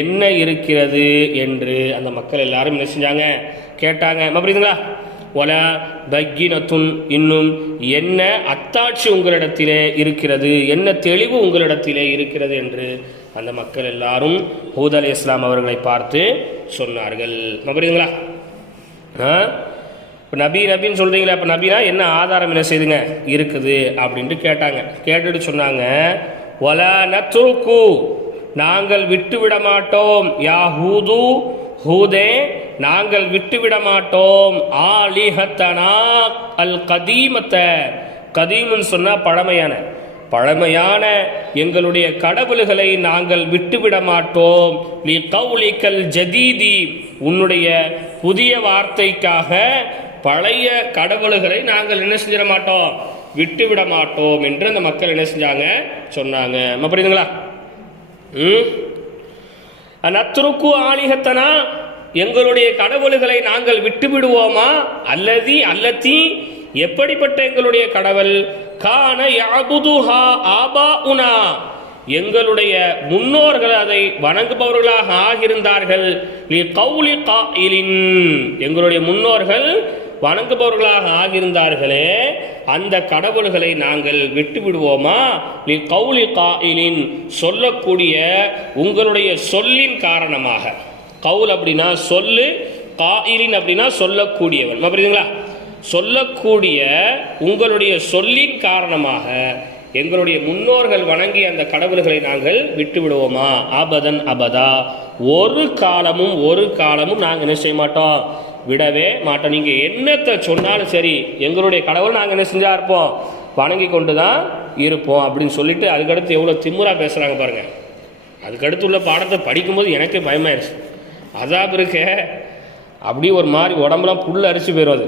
என்ன இருக்கிறது என்று அந்த மக்கள் எல்லாரும் என்ன செஞ்சாங்க, கேட்டாங்க. புரியுதுங்களா? ஒல பக்கினத்துன் இன்னும் என்ன அத்தாட்சி உங்களிடத்திலே இருக்கிறது, என்ன தெளிவு உங்களிடத்திலே இருக்கிறது என்று அந்த மக்கள் எல்லாரும் ஹூத் அலைஹிஸ்ஸலாம் அவர்களை பார்த்து சொன்னார்கள். புரியுதுங்களா? இப்போ நபின்னு சொல்கிறீங்களா, இப்போ நபினா என்ன ஆதாரம் என்ன செய்துங்க இருக்குது அப்படின்ட்டு கேட்டாங்க. கேட்டுட்டு சொன்னாங்க, ஒல நத்ருக்கு நாங்கள் விட்டுவிட மாட்டோம், யா ஹூது ஹூதே நாங்கள் விட்டுவிட மாட்டோம், ஆலிஹத்தனா அல் கதீமத்த, கதீம்னு சொன்னால் பழமையான எங்களுடைய கடவுள்களை நாங்கள் விட்டுவிட மாட்டோம், லி கௌலிக்கல் ஜதீதி உன்னுடைய புதிய வார்த்தைக்காக பழைய கடவுள்களை நாங்கள் என்ன செஞ்சிட மாட்டோம், விட்டுவிட மாட்டோம் என்று அந்த மக்கள் என்ன செஞ்சாங்க சொன்னாங்க. புரியுதுங்களா? நத்ருக்கு ஆலிஹத்தனா எங்களுடைய கடவுள்களை நாங்கள் விட்டு விடுவோமா, அல்லதி எப்படிப்பட்ட எங்களுடைய கடவுள், கான யஅபுதுஹா ஆபாஉனா எங்களுடைய முன்னோர்கள் அதை வணங்குபவர்களாக ஆகியிருந்தார்கள், லி கௌலி காயிலின் எங்களுடைய முன்னோர்கள் வணங்குபவர்களாக ஆகியிருந்தார்களே அந்த கடவுள்களை நாங்கள் விட்டு விடுவோமா, லி கௌலி காயிலின் சொல்லக்கூடிய உங்களுடைய சொல்லின் காரணமாக. கவுல் அப்படின்னா சொல்லு, காயிலின் அப்படின்னா சொல்லக்கூடியவன். புரியுதுங்களா? சொல்லக்கூடிய உங்களுடைய சொல்லின் காரணமாக எங்களுடைய முன்னோர்கள் வணங்கிய அந்த கடவுள்களை நாங்கள் விட்டு விடுவோமா, அபதன் அபதா ஒரு காலமும் நாங்கள் என்ன செய்ய மாட்டோம், விடவே மாட்டோம். நீங்கள் என்னத்தை சொன்னாலும் சரி எங்களுடைய கடவுள் நாங்கள் என்ன செஞ்சா இருப்போம், வணங்கி கொண்டு தான் இருப்போம் அப்படின்னு சொல்லிட்டு அதுக்கடுத்து எவ்வளோ திமுறா பேசுகிறாங்க பாருங்கள். அதுக்கடுத்து உள்ள பாடத்தை படிக்கும்போது எனக்கே பயமாயிருச்சு. அதாப் இருக்க அப்படி ஒரு மாதிரி உடம்புலாம் புல் அரிச்சு போயிடும். அது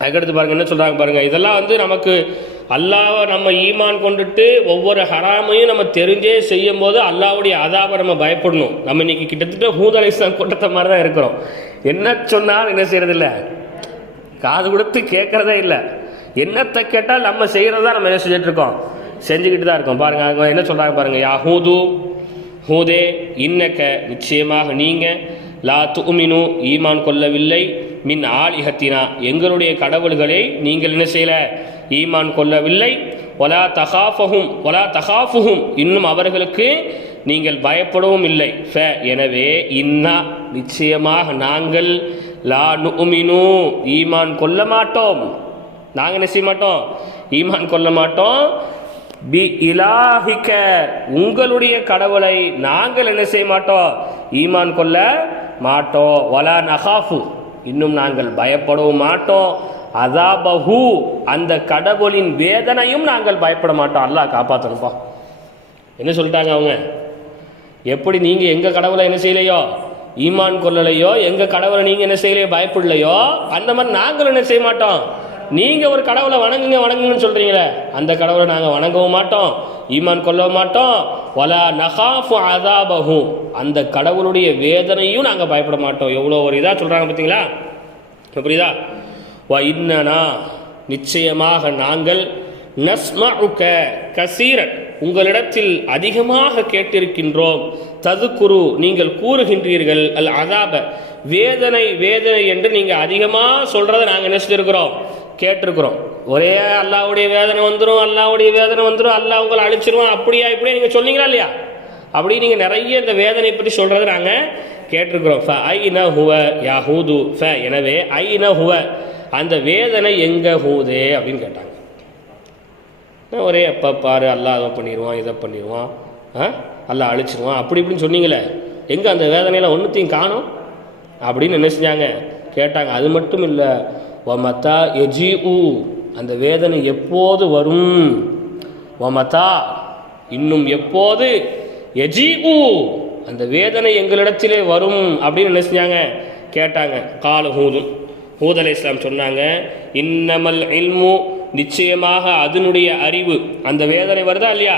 அதுக்கடுத்து பாருங்கள் என்ன சொல்கிறாங்க பாருங்கள். இதெல்லாம் நமக்கு அல்லாவை நம்ம ஈமான் கொண்டுட்டு ஒவ்வொரு ஹராமையும் நம்ம தெரிஞ்சே செய்யும் போது அல்லாவுடைய அதாபை நம்ம பயப்படணும். நம்ம இன்னைக்கு கிட்டத்தட்ட ஹூத் அலைஹிஸ்ஸலாம் கொட்டத்த மாதிரி தான் இருக்கிறோம். என்ன சொன்னால் என்ன செய்யறதில்ல, காது கொடுத்து கேட்கறதே இல்லை. என்னத்தை கேட்டால் நம்ம செய்கிறதா நம்ம என்ன செஞ்சுட்டு இருக்கோம், செஞ்சுக்கிட்டு தான் இருக்கோம். பாருங்க அவங்க என்ன சொல்கிறாங்க பாருங்கள். யா ஹூது ஹூதே இன்னக்க நிச்சயமாக நீங்கள், லா துமினு ஈமான் கொள்ளவில்லை, மின் ஆலிஹத்தினா எங்களுடைய கடவுள்களை நீங்கள் என்ன செய்யல, ஈமான் கொள்ளவில்லை, ஒலா தகாஃபுஹும் இன்னும் அவர்களுக்கு நீங்கள் பயப்படவும் இல்லை. எனவே இன்னா நிச்சயமாக நாங்கள், லா நுமினு ஈமான் கொள்ள மாட்டோம், நாங்கள் என்ன செய்ய மாட்டோம், ஈமான் கொள்ள மாட்டோம், பி இலாஹிக்க உங்களுடைய கடவுளை நாங்கள் என்ன செய்ய மாட்டோம், ஈமான் கொள்ள மாட்டோம், வலா நகாஃபு இன்னும் நாங்கள் பயப்படவும் மாட்டோம், அதாபஹு அந்த கடவுளின் வேதனையும் நாங்கள் பயப்பட மாட்டோம். அல்லாஹ் காப்பாற்றணுப்பா. என்ன சொல்லிட்டாங்க அவங்க, எப்படி நீங்கள் எங்கள் கடவுளை என்ன செய்யலையோ ஈமான் கொள்ளலையோ, எங்கள் கடவுளை நீங்கள் என்ன செய்யலையோ பயப்படலையோ, அந்த மாதிரி நாங்கள் என்ன செய்ய மாட்டோம். நீங்கள் ஒரு கடவுளை வணங்குங்கன்னு சொல்கிறீங்களே, அந்த கடவுளை நாங்கள் வணங்கவும் மாட்டோம், ஈமான் கொள்ளவும் மாட்டோம், வலா நகாஃபு அதாபஹு அந்த கடவுளுடைய வேதனையும் நாங்கள் பயப்பட மாட்டோம். எவ்வளோ ஒரு இதாக சொல்கிறாங்க பார்த்தீங்களா, புரியுதா? வ இன்னனா நிச்சயமாக நாங்கள், நஸ்மஉக கசீரன் உங்களிடத்தில் அதிகமாக கேட்டிருக்கின்றோம். ததுக்குரு நீங்கள் கூறுகின்றீர்கள், அல் அதாப வேதனை வேதனை என்று நீங்கள் அதிகமாக சொல்கிறத நாங்கள் என்ன செஞ்சுருக்கிறோம், கேட்டிருக்கிறோம். ஒரே அல்லாவுடைய வேதனை வந்துடும், அல்லாவுடைய வேதனை வந்துடும், அல்லாஹ் உங்களை அழிச்சிருவோம், அப்படியா இப்படியே நீங்கள் சொன்னீங்களா இல்லையா? அப்படி நீங்கள் நிறைய இந்த வேதனை பற்றி சொல்கிறத நாங்கள் கேட்டிருக்கிறோம். ஃப ஐன ஹுவ யாஹூது ஃப எனவே ஐன ஹுவ அந்த வேதனை எங்கே ஹூதே அப்படின்னு கேட்டாங்க. ஒரே எப்போ பாரு அல்லாஹ் அதை பண்ணிடுவான், இதை பண்ணிடுவான், அல்லாஹ் அழிச்சிடுவான், அப்படி இப்படின்னு சொன்னீங்களே, எங்கே அந்த வேதனையில் ஒன்றுத்தையும் காணும் அப்படின்னு என்ன செஞ்சாங்க கேட்டாங்க. அது மட்டும் இல்லை, ஒமத்தா எஜி ஊ அந்த வேதனை எப்போது வரும், ஒமத்தா இன்னும் எப்போது, எஜி ஊ அந்த வேதனை எங்களிடத்திலே வரும் அப்படின்னு என்ன செஞ்சாங்க கேட்டாங்க. கால ஹூதும் ஹூத் அலைஹிஸ்ஸலாம் சொன்னாங்க, இன்னமல் இல்மு நிச்சயமாக அதனுடைய அறிவு, அந்த வேதனை வருதா இல்லையா,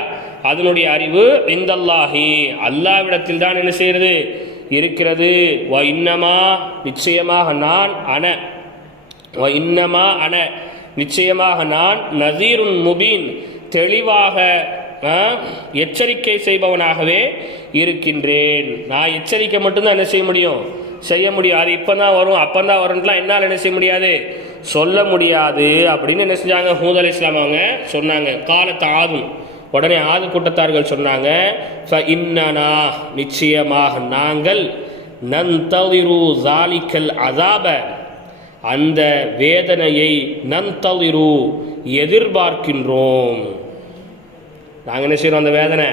அதனுடைய அறிவு இந்தல்லாஹி அல்லாஹ்விடத்தில் தான் என்ன செய்கிறது இருக்கிறது. வ இன்னமா நிச்சயமாக நான் அன வ இன்னமா அன நிச்சயமாக நான் நதீருன் முபீன் தெளிவாக எச்சரிக்கை செய்பவனாகவே இருக்கின்றேன். நான் எச்சரிக்கை மட்டும்தான் என்ன செய்ய முடியும், செய்ய முடியும். அது இப்போ தான் வரும் அப்போ தான் வரும்லாம் என்னால் என்ன செய்ய முடியாது, சொல்ல முடியாது அப்படின்னு என்ன செஞ்சாங்க ஹூத் அலைஹிஸ்ஸலாம் அவங்க சொன்னாங்க. காலத்து ஆதும் உடனே ஆது கூட்டத்தார்கள் சொன்னாங்க, ஃப இன்னனா நிச்சயமாக நாங்கள் நன்தலிரு ஜாலிக்கல் அஸாப அந்த வேதனையை நன்தலிரு எதிர்பார்க்கின்றோம். நாங்கள் என்ன செய்கிறோம், அந்த வேதனை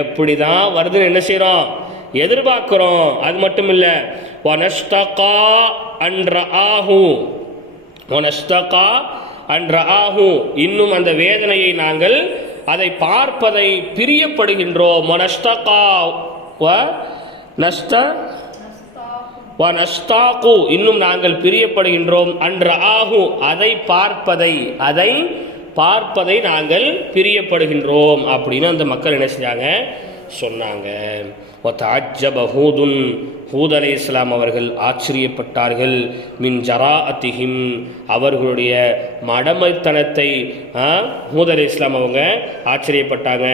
எப்படி தான் வருதுன்னு என்ன செய்கிறோம், எதிர்பார்க்கிறோம். அது மட்டும் இல்லை, வனஷ்தகா அன்ற ஆஹு வனஷ்தகா அன்ற ஆஹு இன்னும் அந்த வேதனையை நாங்கள் அதை பார்ப்பதை பிரியப்படுகின்றோம். வனஷ்தகா வ நஷ்ட வ நஷ்தாகு இன்னும் நாங்கள் பிரியப்படுகின்றோம். அன்ற ஆஹு அதை பார்ப்பதை நாங்கள் பிரியப்படுகின்றோம் அப்படின்னு அந்த மக்கள் என்ன செஞ்சாங்க சொன்னாங்க. ஹூத் அலைஹிஸ்ஸலாம் அவர்கள் ஆச்சரியப்பட்டார்கள். மின் ஜராஅத்திஹிம் அவர்களுடைய மடமைத்தனத்தை ஹூத் அலைஹிஸ்ஸலாம் அவங்க ஆச்சரியப்பட்டாங்க.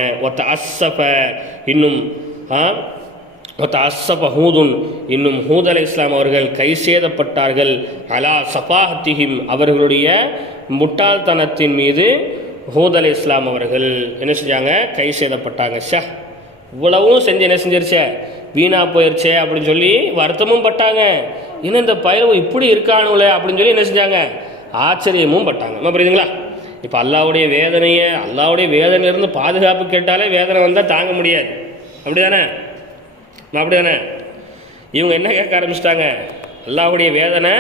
அஸ்ஸப இன்னும் ஹூதுன் இன்னும் ஹூத் அலைஹிஸ்ஸலாம் அவர்கள் கை சேதப்பட்டார்கள். அலா சஃபாஹத்திஹிம் அவர்களுடைய முட்டாள்தனத்தின் மீது ஹூத் அலைஹிஸ்ஸலாம் அவர்கள் என்ன செஞ்சாங்க கை சேதப்பட்டாங்க. இவ்வளவும் செஞ்சு என்ன செஞ்சிருச்சே வீணா போயிருச்சே அப்படின்னு சொல்லி வருத்தமும் பட்டாங்க. இன்னும் இந்த பயிரவு இப்படி இருக்கானுல அப்படின்னு சொல்லி என்ன செஞ்சாங்க ஆச்சரியமும் பட்டாங்க. புரியுதுங்களா? இப்போ அல்லாவுடைய வேதனையிலிருந்து பாதுகாப்பு கேட்டாலே வேதனை வந்தால் தாங்க முடியாது. அப்படிதானே? இவங்க என்ன கேட்க ஆரம்பிச்சிட்டாங்க, அல்லாஹ்வுடைய வேதனை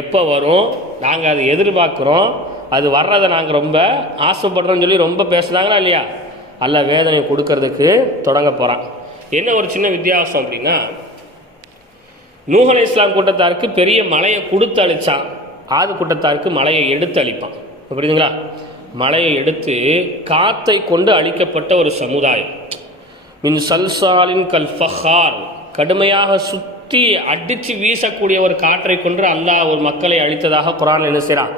எப்போ வரும், நாங்கள் அதை எதிர்பார்க்குறோம், அது வர்றதை நாங்கள் ரொம்ப ஆசைப்படுறோன்னு சொல்லி ரொம்ப பேசுனாங்களா இல்லையா? அல்லாஹ் வேதனை கொடுக்கறதுக்கு தொடங்க போகிறான். என்ன ஒரு சின்ன வித்தியாசம் அப்படின்னா, நூஹ் அலைஹிஸ்ஸலாம் கூட்டத்தாருக்கு பெரிய மலையை கொடுத்து அழிச்சான், ஆது கூட்டத்தாருக்கு மலையை எடுத்து அழிப்பான். புரியுதுங்களா? மலையை எடுத்து காத்தை கொண்டு அழிக்கப்பட்ட ஒரு சமுதாயம். மின் சல்சாலின் கல் ஃபஹார் கடுமையாக சுற்றி அடித்து வீசக்கூடிய ஒரு காற்றை கொண்டு அல்லாஹ் ஒரு மக்களை அழித்ததாக குர்ஆன்ல என்ன செய்கிறான்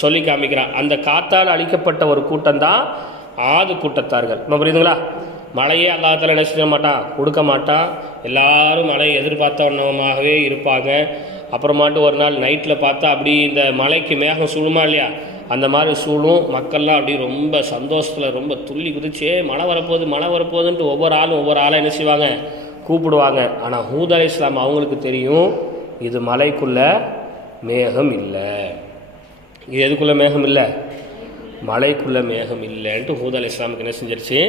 சொல்லி காமிக்கிறான். அந்த காத்தால் அழிக்கப்பட்ட ஒரு கூட்டம் தான் ஆது கூட்டத்தார்கள். புரியுதுங்களா? மழையே அல்லாஹ்தால என்ன செய்ய மாட்டான், கொடுக்க மாட்டான். எல்லாரும் மழையை எதிர்பார்த்தவனமாகவே இருப்பாங்க. அப்புறமாட்டு ஒரு நாள் நைட்டில் பார்த்தா அப்படி இந்த மலைக்கு மேகம் சூழுமா இல்லையா, அந்த மாதிரி சூழும். மக்கள்லாம் அப்படி ரொம்ப சந்தோஷத்தில் ரொம்ப துள்ளி குதிச்சே மழை வரப்போகுதுன்ட்டு ஒவ்வொரு ஆளை என்ன செய்வாங்க கூப்பிடுவாங்க. ஆனால் ஹூத் அலைஹிஸ்ஸலாம் அவங்களுக்கு தெரியும் இது மலைக்குள்ள மேகம் இல்லை. இது எதுக்குள்ள மேகம் இல்லை, மலைக்குள்ள மேகம் இல்லைன்ட்டு ஹூத் அலைஹிஸ்ஸலாமுக்கு என்ன செஞ்சிருச்சு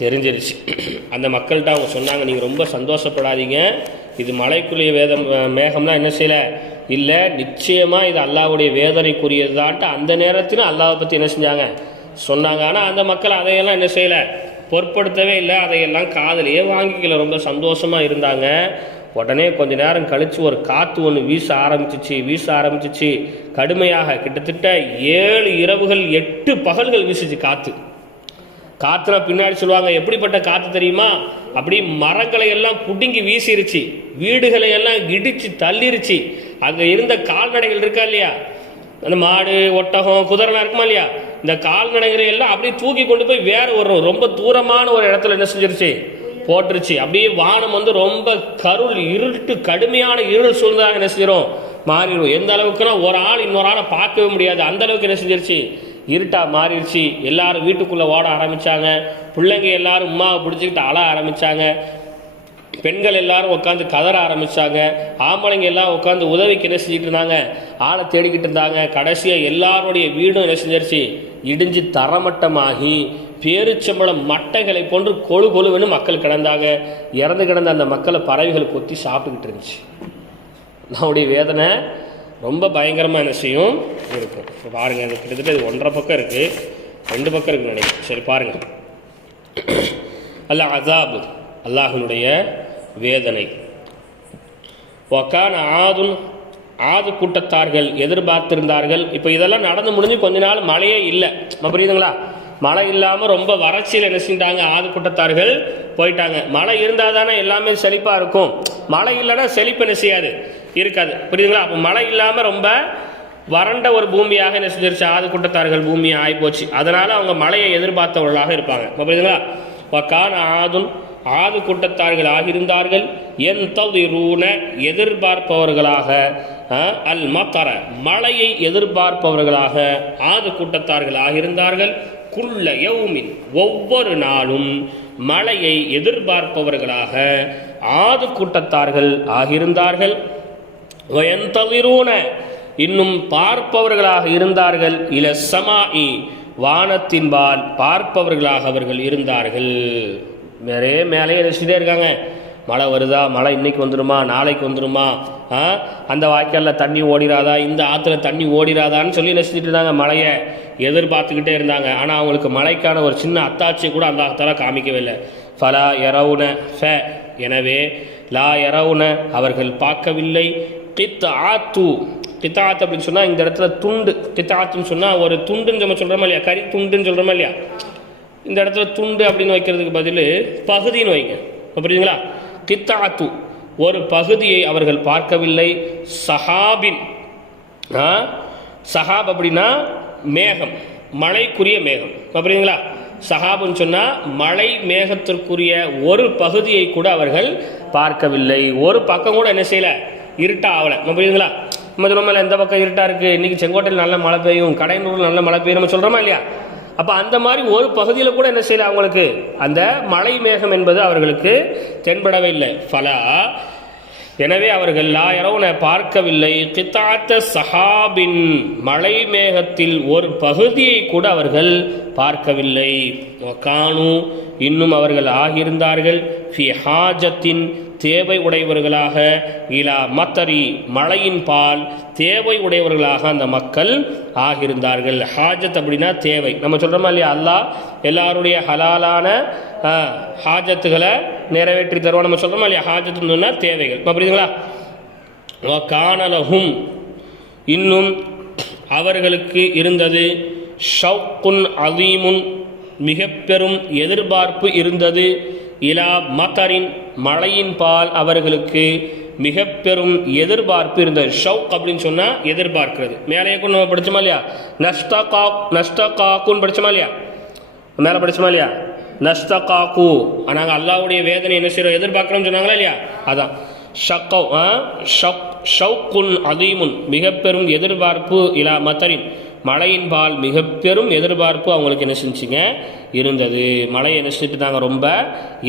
தெரிஞ்சிருச்சு. அந்த மக்கள்கிட்ட அவங்க சொன்னாங்க, நீங்கள் ரொம்ப சந்தோஷப்படாதீங்க, இது மலைக்குரிய மேகம்லாம் என்ன செய்யலை இல்லை, நிச்சயமாக இது அல்லாஹ்வுடைய வேதனைக்குரியது தான்ட்டு அந்த நேரத்திலும் அல்லாஹை பற்றி என்ன செஞ்சாங்க சொன்னாங்க. ஆனால் அந்த மக்கள் அதையெல்லாம் என்ன செய்யலை பொருட்படுத்தவே இல்லை, அதையெல்லாம் காதலையே வாங்கிக்கல, ரொம்ப சந்தோஷமாக இருந்தாங்க. உடனே கொஞ்ச நேரம் கழித்து ஒரு காற்று ஒன்று வீச ஆரம்பிச்சிச்சு கடுமையாக. கிட்டத்தட்ட 7 இரவுகள் 8 பகல்கள் வீசிச்சு காற்றுனா பின்னாடி சொல்லுவாங்க எப்படிப்பட்ட காற்று தெரியுமா, அப்படி மரங்களை எல்லாம் புடுங்கி வீசிருச்சு, வீடுகளை எல்லாம் இடிச்சு தள்ளிருச்சு. அங்கே இருந்த கால்நடைகள் இருக்கா இல்லையா, அந்த மாடு ஒட்டகம் குதிரைலாம் இருக்குமா இல்லையா, இந்த கால்நடைகளை எல்லாம் அப்படியே தூக்கி கொண்டு போய் வேற ஒரு ரொம்ப தூரமான ஒரு இடத்துல என்ன செஞ்சிருச்சு, போட்டுருச்சு. அப்படியே வானம் வந்து ரொம்ப இருட்டு, கடுமையான இருள் சூழ்ந்ததாக என்ன செஞ்சிடும், மாறிடும். எந்த அளவுக்குன்னா ஒரு ஆள் இன்னொரு ஆளை பார்க்கவே முடியாது, அந்த அளவுக்கு என்ன செஞ்சிருச்சு, இருட்டா மாறிடுச்சு. எல்லாரும் வீட்டுக்குள்ள ஓட ஆரம்பிச்சாங்க. பிள்ளைங்க எல்லாரும் உமாவை பிடிச்சிக்கிட்டு அழ ஆரம்பிச்சாங்க. பெண்கள் எல்லாரும் உட்காந்து கதற ஆரம்பிச்சாங்க. ஆம்பளைங்க எல்லாம் உட்காந்து உதவிக்கு என்ன செஞ்சுட்டு இருந்தாங்க, ஆளை தேடிக்கிட்டு இருந்தாங்க. கடைசியாக எல்லாருடைய வீடும் என்ன செஞ்சிருச்சு, இடிஞ்சு தரமட்டமாகி பேரிச்சம்பளம் மட்டைகளை போன்று கொழு கொழுவென்னு மக்கள் கிடந்தாங்க. இறந்து கிடந்த அந்த மக்களை பறவைகள் கொத்தி சாப்பிட்டுக்கிட்டு இருந்துச்சு. நம்முடைய வேதனை ரொம்ப பயங்கரமாக என்ன செய்யும் இருக்கும். இப்போ பாருங்கள், அது கிட்டத்தட்ட இது 1.5 பக்கம் இருக்குது, 2 பக்கம் இருக்குன்னு நினைக்கிறேன். சரி பாருங்கள், அஸாபு அல்லாஹ்வினுடைய வேதனை. வகான ஆது கூட்டத்தார்கள் எதிர்பார்த்திருந்தார்கள். இப்போ இதெல்லாம் நடந்து முடிஞ்சு கொஞ்ச நாள் மழையே இல்லை, புரியுதுங்களா? மழை இல்லாமல் ரொம்ப வறட்சியில் என்ன செஞ்சிட்டாங்க, ஆது கூட்டத்தார்கள் போயிட்டாங்க. மழை இருந்தால் தானே எல்லாமே செழிப்பாக இருக்கும். மழை இல்லைன்னா செழிப்பு என்ன செய்யாது, இருக்காது, புரியுதுங்களா? அப்போ மழை இல்லாமல் ரொம்ப வறண்ட ஒரு பூமியாக என்ன செஞ்சிருச்சு, ஆது கூட்டத்தார்கள் பூமியை ஆகிப்போச்சு. அதனால் அவங்க மழையை எதிர்பார்த்தவர்களாக இருப்பாங்க, புரியுதுங்களா? வகான ஆது கூட்டத்தார்கள் ஆகியிருந்தார்கள். எதிர்பார்ப்பவர்களாக, அல் மத்தர மழையை எதிர்பார்ப்பவர்களாக ஆது கூட்டத்தார்கள் ஆகியிருந்தார்கள். குல்ல யௌமின் ஒவ்வொரு நாளும் மழையை எதிர்பார்ப்பவர்களாக ஆது கூட்டத்தார்கள் ஆகியிருந்தார்கள். வயந்தவிரூன இன்னும் பார்ப்பவர்களாக இருந்தார்கள். இல சமாஇ வானத்தின்பால் பார்ப்பவர்களாக அவர்கள் இருந்தார்கள். மேலே ரசிச்சிட்டே இருக்காங்க. மழை வருதா, மழை இன்னைக்கு வந்துடுமா, நாளைக்கு வந்துடுமா, அந்த வாய்க்காலில் தண்ணி ஓடிராதா, இந்த ஆற்றுல தண்ணி ஓடிராதான்னு சொல்லி ரசிச்சுட்டு இருந்தாங்க. மழையை எதிர்பார்த்துக்கிட்டே இருந்தாங்க. ஆனால் அவங்களுக்கு மழைக்கான ஒரு சின்ன அத்தாட்சியை கூட அல்லாஹ் தஆலா காமிக்கவே இல்லை. ஃபலா யரவுன ஃப எனவே லா யரவுன அவர்கள் பார்க்கவில்லை. கித்தாத் அப்படின்னு சொன்னால் இந்த இடத்துல துண்டு. கித்தாத்துன்னு சொன்னால் ஒரு துண்டுன்னு நம்ம சொல்கிறோமா இல்லையா, கறி துண்டுன்னு சொல்கிறோமா இல்லையா. இந்த இடத்துல துண்டு அப்படின்னு வைக்கிறதுக்கு பதில் பகுதின்னு வைங்க, புரியுதுங்களா? கித்தாத்து ஒரு பகுதியை அவர்கள் பார்க்கவில்லை. சஹாபின் சஹாப் அப்படின்னா மேகம், மழைக்குரிய மேகம், புரியுதுங்களா? சஹாபுன்னு சொன்னால் மழை மேகத்திற்குரிய ஒரு பகுதியை கூட அவர்கள் பார்க்கவில்லை. ஒரு பக்கம் கூட என்ன செய்யலை, இருட்டா ஆகலை, புரியுதுங்களா? நம்ம சொல்லுவோம் எந்த பக்கம் இருட்டாக இருக்குது, இன்றைக்கி செங்கோட்டையில் நல்ல மழை பெய்யும், கடையனூரில் நல்ல மழை பெய்யும் நம்ம சொல்கிறோமா இல்லையா? அப்போ அந்த மாதிரி ஒரு பகுதியில் கூட என்ன செய்யலை, அவங்களுக்கு அந்த மழை மேகம் என்பது அவர்களுக்கு தென்படவே இல்லை. ஃபலா எனவே அவர்கள் லா யரவுன பார்க்கவில்லை. கித்தாத்த சஹாபின் மழை மேகத்தில் ஒரு பகுதியை கூட அவர்கள் பார்க்கவில்லை. கானு இன்னும் அவர்கள் ஆகியிருந்தார்கள். ஃபி ஹாஜத்தின் தேவை உடையவர்களாக, இலா மத்தரி மழையின் பால் தேவை உடையவர்களாக அந்த மக்கள் ஆகியிருந்தார்கள். ஹாஜத் அப்படின்னா தேவை. நம்ம சொல்கிறோமா இல்லையா, அல்லாஹ் எல்லாருடைய ஹலாலான ஹாஜத்துகளை நிறைவேற்றி தருவோம் நம்ம சொல்கிறோமா இல்லையா. ஹாஜத்துன்னு சொன்னால் தேவைகள், புரியுதுங்களா? கானலஹும் இன்னும் அவர்களுக்கு இருந்தது. ஷௌக்குன் அதீமுன் மிக பெரும் எதிர்பார்ப்பு இருந்தது. இலா மத்தரின் மழையின் பால் அவர்களுக்கு மிக பெரும் எதிர்பார்ப்பு இருந்தது. ஷவுக் அப்படின்னு சொன்னால் எதிர்பார்க்கிறது. மேலே கூட நம்ம படித்தோமா இல்லையா, நஷ்டகாக்குன்னு படித்தோமா இல்லையா, மேலே படித்தோமா இல்லையா, நஷ்டகாக்கு. நாங்கள் அல்லாஹ்வுடைய வேதனை என்ன செய்கிறோம், எதிர்பார்க்குறோம்னு சொன்னாங்களா இல்லையா, அதான் ஷவுக்குன் அதீமுன் மிக பெரும் எதிர்பார்ப்பு. இலா மத்தரின் மழையின் பால் மிக பெரும் எதிர்பார்ப்பு அவங்களுக்கு என்ன செஞ்சுங்க இருந்தது. மழையை என்ன செஞ்சுட்டாங்க, ரொம்ப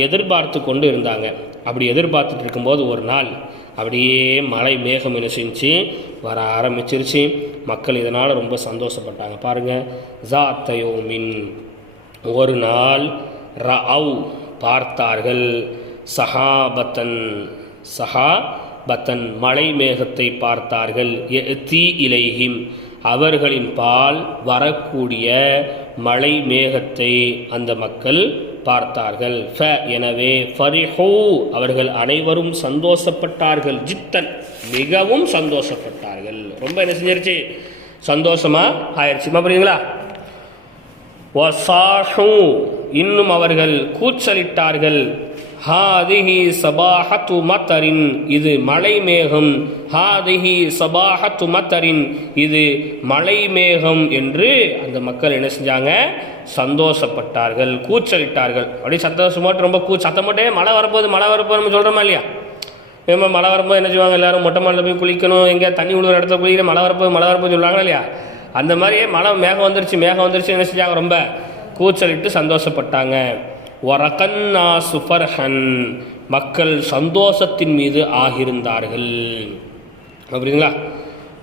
எதிர்பார்த்து கொண்டு இருந்தாங்க. அப்படி எதிர்பார்த்துட்டு இருக்கும்போது ஒரு நாள் அப்படியே மழை மேகம் என்ன செஞ்சு வர ஆரம்பிச்சிருச்சு. மக்கள் இதனால் ரொம்ப சந்தோஷப்பட்டாங்க. பாருங்கள், ஜாத்தயோமின் ஒரு நாள் ரஅவ் பார்த்தார்கள். சஹாபத்தன் மழை மேகத்தை பார்த்தார்கள். யஅதி இலைஹிம் அவர்களின் பால் வரக்கூடிய மழை மேகத்தை அந்த மக்கள் பார்த்தார்கள். எனவே ஃபரிஹூ அவர்கள் அனைவரும் சந்தோஷப்பட்டார்கள். ஜித்தன் மிகவும் சந்தோஷப்பட்டார்கள். ரொம்ப என்ன செஞ்சிருச்சு, சந்தோஷமா ஆயிடுச்சு, புரியுதுங்களா? வசாஹூ இன்னும் அவர்கள் கூச்சலிட்டார்கள். ஹாதிஹி சபாஹத்து மத்தரின், இது மலை மேகம். ஹாதிஹி சபாஹத்து மத்தரின், இது மலை மேகம் என்று அந்த மக்கள் என்ன செஞ்சாங்க, சந்தோஷப்பட்டார்கள், கூச்சலிட்டார்கள். அப்படி சந்தோஷமாட்டு ரொம்ப சத்தம் போட்டே மழை வரப்போகுது மழை வரப்போது நம்ம சொல்கிறோமா இல்லையா? நம்ம மழை வரப்போது என்ன செய்வாங்க, எல்லோரும் மொட்டை மாடியில் போய் குளிக்கணும், எங்கே தண்ணி விழுகிற இடத்துல குளிக்கிற, மழை வரப்போது சொல்லுவாங்களா இல்லையா? அந்த மாதிரியே மேகம் வந்துருச்சு என்ன செஞ்சாங்க, ரொம்ப கூச்சலிட்டு சந்தோஷப்பட்டாங்க. வரகன்னா சுஃபர்ஹன், மக்கள் சந்தோஷத்தின் மீது ஆகியிருந்தார்கள். அப்படிங்களா?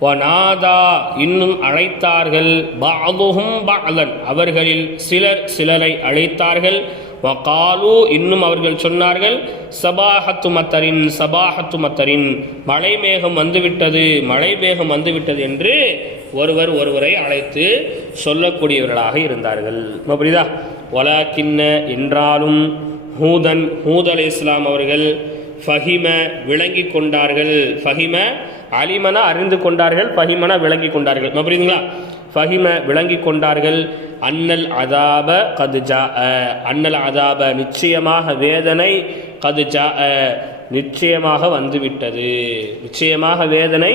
வநாதா, இன்னும் அழைத்தார்கள். பஅதுஹும் பஅதன், அவர்களில் சிலர் சிலரை அழைத்தார்கள். வகாலு, இன்னும் அவர்கள் சொன்னார்கள். சபாஹத்து மத்தரின், சபாஹத்து மத்தரின், மழை மேகம் வந்துவிட்டது, மழை மேகம் வந்துவிட்டது என்று ஒருவரை அழைத்து சொல்லக்கூடியவர்களாக இருந்தார்கள். புரியுதா? வலாக்கின்ன, என்றாலும் ஹூத் அலைஹிஸ்ஸலாம் அவர்கள் ஃபஹிம, விளங்கி கொண்டார்கள். ஃபஹிம அலிமனா அறிந்து கொண்டார்கள், ஃபஹிமனா விளங்கி கொண்டார்கள். புரியுதுங்களா? ஃபஹிம விளங்கி கொண்டார்கள். அன்னல் அதாப கது ஜா, அன்னல் அதாப நிச்சயமாக வேதனை, கது ஜா நிச்சயமாக வந்துவிட்டது, நிச்சயமாக வேதனை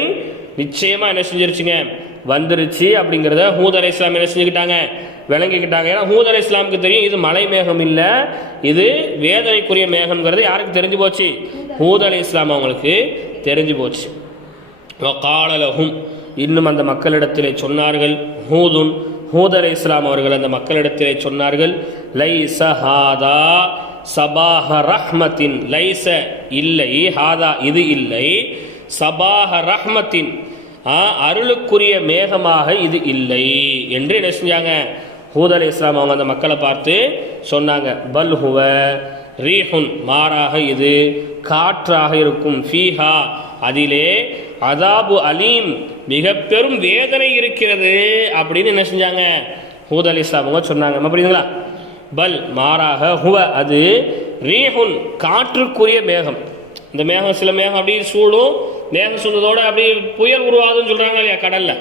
நிச்சயமாக என்ன செஞ்சிருச்சுங்க, வந்துருச்சு. அப்படிங்கிறத ஹூத் அலைஹிஸ்ஸலாம் என்ன செஞ்சுக்கிட்டாங்க, விளங்கிக்கிட்டாங்க. ஏன்னா ஹூத் அலைஹிஸ்ஸலாமுக்கு தெரியும் இது மலை மேகம் இல்லை, இது வேதனைக்குரிய மேகம்ங்கிறது யாருக்கு தெரிஞ்சு போச்சு, ஹூத் அலைஹிஸ்ஸலாம் அவங்களுக்கு தெரிஞ்சு போச்சு. காலலஹும், இன்னும் அந்த மக்களிடத்திலே சொன்னார்கள். ஹூத் அலைஹிஸ்ஸலாம் அவர்கள் அந்த மக்களிடத்திலே சொன்னார்கள். லைஸ ஹாதா சபாஹ ரஹ்மத்தின், லைஸ இல்லை, ஹாதா இது இல்லை, சபாஹ ரஹ்மத்தின் அருளுக்குரிய மேகமாக இது இல்லை என்று என்ன செஞ்சாங்க, ஹூத் அலைஹிஸ்ஸலாம் அவங்க அந்த மக்களை பார்த்து சொன்னாங்க. பல் ஹுவ ரீஹுன், மாறாக இது காற்றாக இருக்கும். ஃபீஹா, அதிலே அதாபு அலீம், மிக பெரும் வேதனை இருக்கிறது அப்படின்னு என்ன செஞ்சாங்க, ஹூத் அலைஹிஸ்ஸலாம் அவங்க சொன்னாங்க. புரியுதுங்களா? பல், மாறாக, ஹுவ அது, ரீஹுன் காற்றுக்குரிய மேகம். இந்த மேகம், சில மேகம் அப்படி சூடும், மேகம் சூழ்ந்ததோட அப்படி புயல் உருவாகுதுன்னு சொல்றாங்க இல்லையா கடல்ல.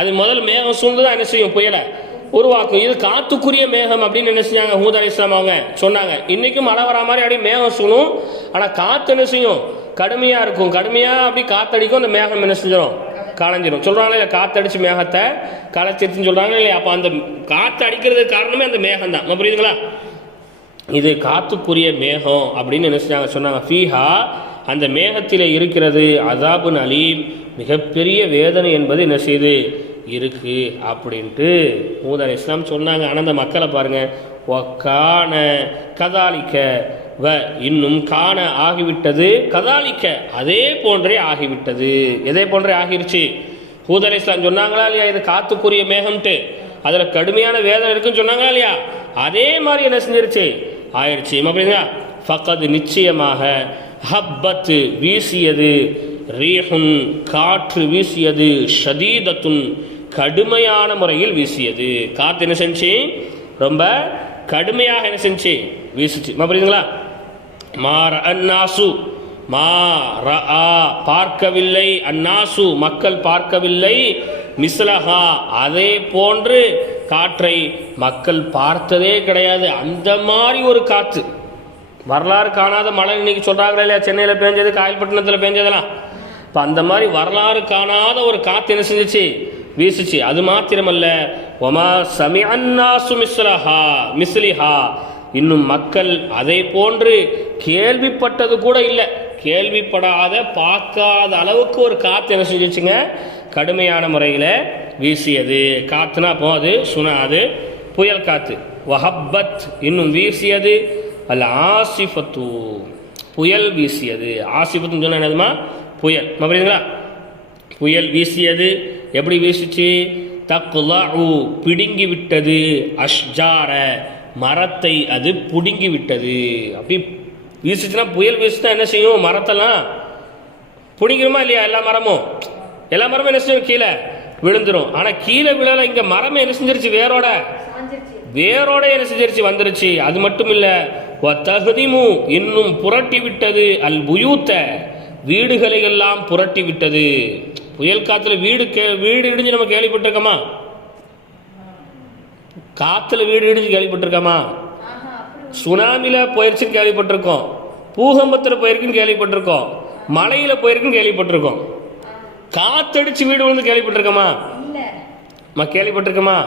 அது முதல் மேகம் சூழ்ந்துதான் என்ன செய்யும், புயலை உருவாக்கும். இது காத்துக்குரிய மேகம் அப்படின்னு என்ன செஞ்சாங்க, ஹூத் அலைஹிஸ்ஸலாம் அவங்க சொன்னாங்க. இன்னைக்கும் மழை வரா மாதிரி அப்படி மேகம் சூழும், ஆனால் காற்று என்ன செய்யும், கடுமையா இருக்கும். கடுமையா அப்படி காத்தடிக்கும், அந்த மேகம் என்ன செஞ்சிடும், களைஞ்சிடும். சொல்றாங்களே இல்லை, காத்தடிச்சு மேகத்தை களைச்சிருச்சுன்னு சொல்றாங்க இல்லையா? அப்போ அந்த காற்று அடிக்கிறதுக்கு காரணமே அந்த மேகம் தான். புரியுதுங்களா? இது காத்துக்குரிய மேகம் அப்படின்னு என்ன செஞ்சாங்க, சொன்னாங்க. ஃபீஹா, அந்த மேகத்திலே இருக்கிறது, அதாபுன் அலீம், மிகப்பெரிய வேதனை என்பது என்ன செய்து இருக்கு அப்படின்ட்டு ஹூத் அலைஹிஸ்ஸலாம் சொன்னாங்க. ஆனால் அந்த மக்களை பாருங்க, கான கதாலிக்க வ, இன்னும் காண ஆகிவிட்டது, கதாலிக்க அதே போன்றே ஆகிவிட்டது. எதே போன்றே ஆகிருச்சு. ஹூத் அலைஹிஸ்ஸலாம் சொன்னாங்களா இல்லையா, இது காத்துக்குரிய மேகம்ட்டு, அதில் கடுமையான வேதனை இருக்குன்னு சொன்னாங்களா இல்லையா? அதே மாதிரி என்ன செஞ்சிருச்சு, ஆயிடுச்சு. அப்படிங்க ஃபக்கத் நிச்சயமாக, ஹப்பத்து வீசியது, ரீஹுன் காற்று வீசியது, ஷதீதத்துன் கடுமையான முறையில் வீசியது. காற்று என்ன செஞ்சு, ரொம்ப கடுமையாக என்ன செஞ்சு வீசிச்சு. புரியுதுங்களா? மார அன்னாசு, மா ரஆ பார்க்கவில்லை, அன்னாசு மக்கள் பார்க்கவில்லை, மிஸ்லஹா அதே போன்று காற்றை மக்கள் பார்த்ததே கிடையாது. அந்த மாதிரி ஒரு காற்று, வரலாறு காணாத மழை இன்னைக்கு சொல்றாங்களா இல்லையா, சென்னையில் பேஞ்சது, காயல்பட்டினத்தில் பேஞ்சதெல்லாம். இப்போ அந்த மாதிரி வரலாறு காணாத ஒரு காற்று என்ன செஞ்சிச்சு, வீசுச்சு. அது மாத்திரமல்ல, ஒமா சமிஅன்னாசு மிஸ்லிஹா, இன்னும் மக்கள் அதை போன்று கேள்விப்பட்டது கூட இல்லை, கேள்விப்படாத பார்க்காத அளவுக்கு ஒரு காற்று என்ன செஞ்சிச்சுங்க, கடுமையான முறையில் வீசியது. காற்றுனா அப்போ அது அது புயல் காற்று. வஹப்பத், இன்னும் வீசியது. அல் ஆசிஃபத்து, புயல் வீசியது. ஆசிஃபத்துன்னு சொன்னால் என்னதுமா, புயல். புரியுதுங்களா? புயல் வீசியது. எப்படி வீசிச்சு, தக்லஉ பிடுங்கி விட்டது, அஷ்ஜார மரத்தை அது பிடுங்கி விட்டது. அப்படி வீசிச்சுன்னா, புயல் வீசுனா என்ன செய்யும், மரத்தெல்லாம் பிடிக்கிறோமா இல்லையா? எல்லா மரமும் என்ன செய்யும், கீழே விழுந்துரும். ஆனால் கீழே விழல, இங்கே மரமே என்ன செஞ்சிருச்சு, வேரோட என்ன செஞ்சிருச்சு, வந்துருச்சு. அது மட்டும் இல்லை, தகுதிமு இன்னும் புரட்டி விட்டது, அல் புயூத்த வீடுகளை எல்லாம் புரட்டி விட்டது. புயல் காத்துல வீடு இடிஞ்சு நம்ம கேள்விப்பட்டிருக்கோமா? காத்துல வீடு இடிஞ்சு கேள்விப்பட்டிருக்கோமா? சுனாமியில் போயிடுச்சுன்னு கேள்விப்பட்டிருக்கோம், பூகம்பத்தில் போயிருக்குன்னு கேள்விப்பட்டிருக்கோம், மழையில் போயிருக்குன்னு கேள்விப்பட்டிருக்கோம். காத்தடிச்சு வீடு விழுந்து கேள்விப்பட்டிருக்கோமா? கேள்விப்பட்டிருக்கோமா?